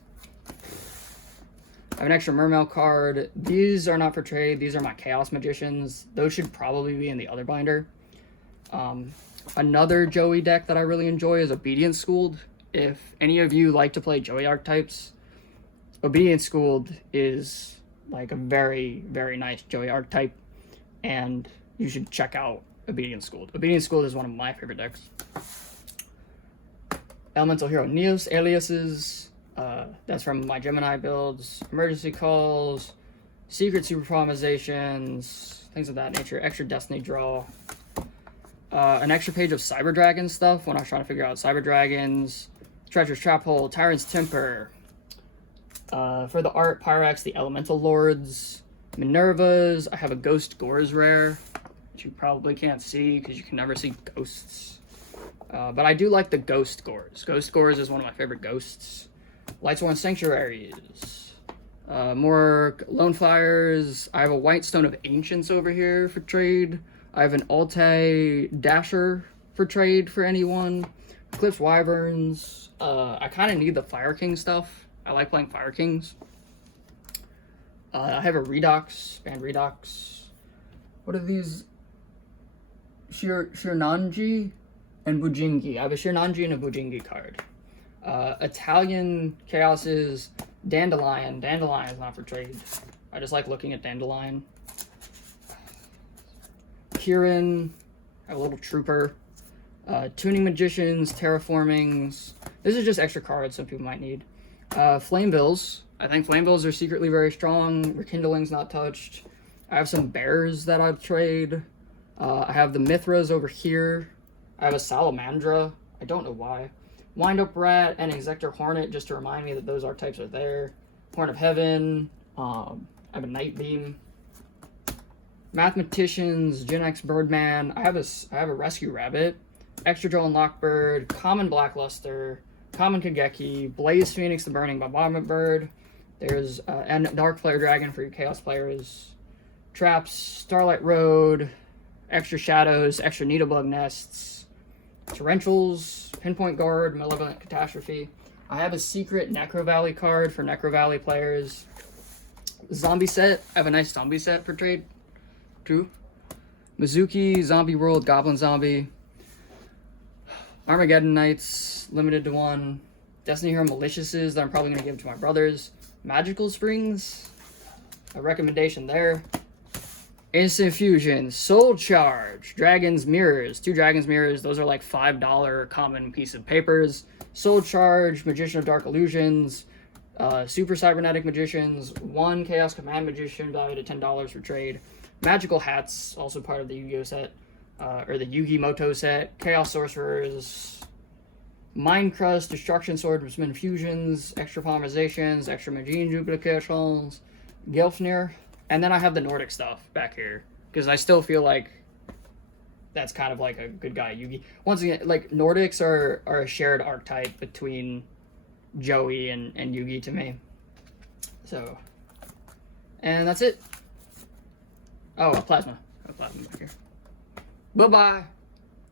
I have an extra Mermail card. These are not for trade. These are my Chaos Magicians. Those should probably be in the other binder. Another Joey deck that I really enjoy is Obedience Schooled. If any of you like to play Joey archetypes, Obedience Schooled is like a very, very nice Joey archetype, and you should check out Obedience Schooled. Obedience Schooled is one of my favorite decks. Elemental Hero Neos Aliases. That's from my Gemini builds. Emergency Calls, Secret Super Polymerizations, things of that nature. Extra Destiny Draw. An extra page of Cyber Dragon stuff when I was trying to figure out Cyber Dragons. Treacherous Trap Hole, Tyrant's Temper. For the art, Pyrax, the Elemental Lords. Minervas. I have a Ghost Gores rare, which you probably can't see because you can never see ghosts. But I do like the Ghost Gores. Ghost Gores is one of my favorite ghosts. Lightsworn Sanctuaries. More Lone Flyers. I have a White Stone of Ancients over here for trade. I have an Altai Dasher for trade for anyone. Eclipse Wyverns. I kind of need the Fire King stuff. I like playing Fire Kings. I have a Redox, banned Redox. What are these? Shirnanji and Bujingi. I have a Shirnanji and a Bujingi card. Italian Chaos is Dandelion. Dandelion is not for trade. I just like looking at Dandelion. Kirin. I have a little Trooper. Tuning Magicians, Terraformings. This is just extra cards some people might need. Flamebills. I think Flamebills are secretly very strong. Rekindling's not touched. I have some Bears that I've trade. I have the Mithras over here. I have a Salamandra. I don't know why. Wind Up Rat and Exector Hornet, just to remind me that those archetypes are there. Horn of Heaven. I have a Night Beam. Mathematicians, Gen X Birdman. I have a Rescue Rabbit. Extra Draw and Lockbird. Common Blackluster. Common Kageki. Blaze Phoenix the Burning Bombardment Bird. There's and Dark Flare Dragon for your Chaos players. Traps, Starlight Road. Extra Shadows, extra Needlebug Nests. Torrentials, Pinpoint Guard, Malevolent Catastrophe. I have a secret Necro Valley card for Necro Valley players. Zombie set. I have a nice zombie set for trade, too. Mizuki, Zombie World, Goblin Zombie. Armageddon Knights, limited to 1. Destiny Hero Maliciouses that I'm probably going to give to my brothers. Magical Springs, a recommendation there. Instant Fusion, Soul Charge, Dragon's Mirrors, 2 Dragon's Mirrors, those are like $5 common piece of papers. Soul Charge, Magician of Dark Illusions, Super Cybernetic Magicians, 1 Chaos Command Magician valued at $10 for trade. Magical Hats, also part of the Yu-Gi-Oh set, or the Yugi Moto set. Chaos Sorcerers, Mind Crust, Destruction Swordsman Fusions, extra polymerizations, extra Magine duplications, Gelfnir. And then I have the Nordic stuff back here, because I still feel like that's kind of like a good guy Yugi. Once again, like, Nordics are a shared archetype between Joey and Yugi to me. So, and that's it. Oh, a Plasma. A Plasma back here. Bye-bye.